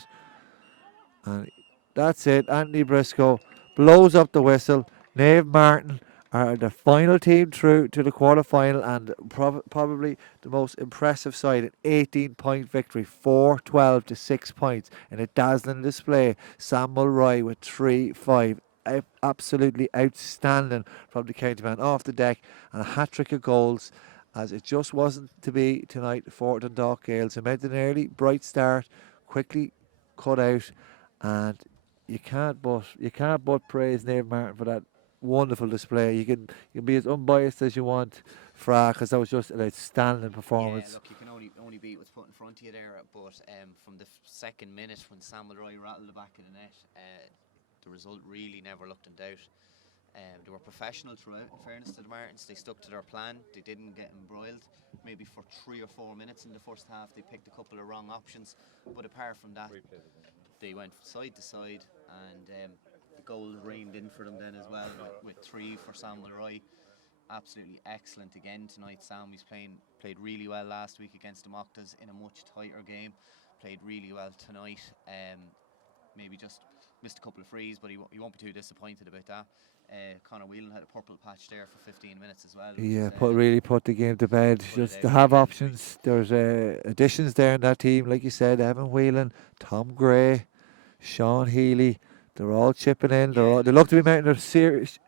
And that's it. Anthony Briscoe blows up the whistle. Naomh Mairtin are the final team through to the quarter-final, and probably the most impressive side. An 18-point victory, 4-12 to 6 points in a dazzling display. Sam Mulroy with 3-5. Absolutely outstanding from the county man off the deck, and a hat-trick of goals, as it just wasn't to be tonight for the Dundalk Gaels. It made an early bright start, quickly cut out, and you can't but praise Naomh Mairtin for that wonderful display. You can be as unbiased as you want, Fra, because that was just an outstanding performance. Yeah, look, you can only beat what's put in front of you there. But from the second minute when Sam Mulroy rattled the back of the net, the result really never looked in doubt. They were professional throughout, in fairness to the Martins. They stuck to their plan. They didn't get embroiled. Maybe for 3 or 4 minutes in the first half, they picked a couple of wrong options. But apart from that, they went side to side, and the goal rained in for them then as well, with 3 for Sam Mulroy. Absolutely excellent again tonight. Sam, he's played really well last week against the Mocktas in a much tighter game. Played really well tonight. Maybe just missed a couple of frees, but he won't be too disappointed about that. Conor Whelan had a purple patch there for 15 minutes as well. Yeah, Was, really put the game to bed. put it Just out to have really options. There's additions there in that team, like you said, Evan Whelan, Tom Gray, Sean Healy. They're all chipping in. Yeah, They look to be making a serious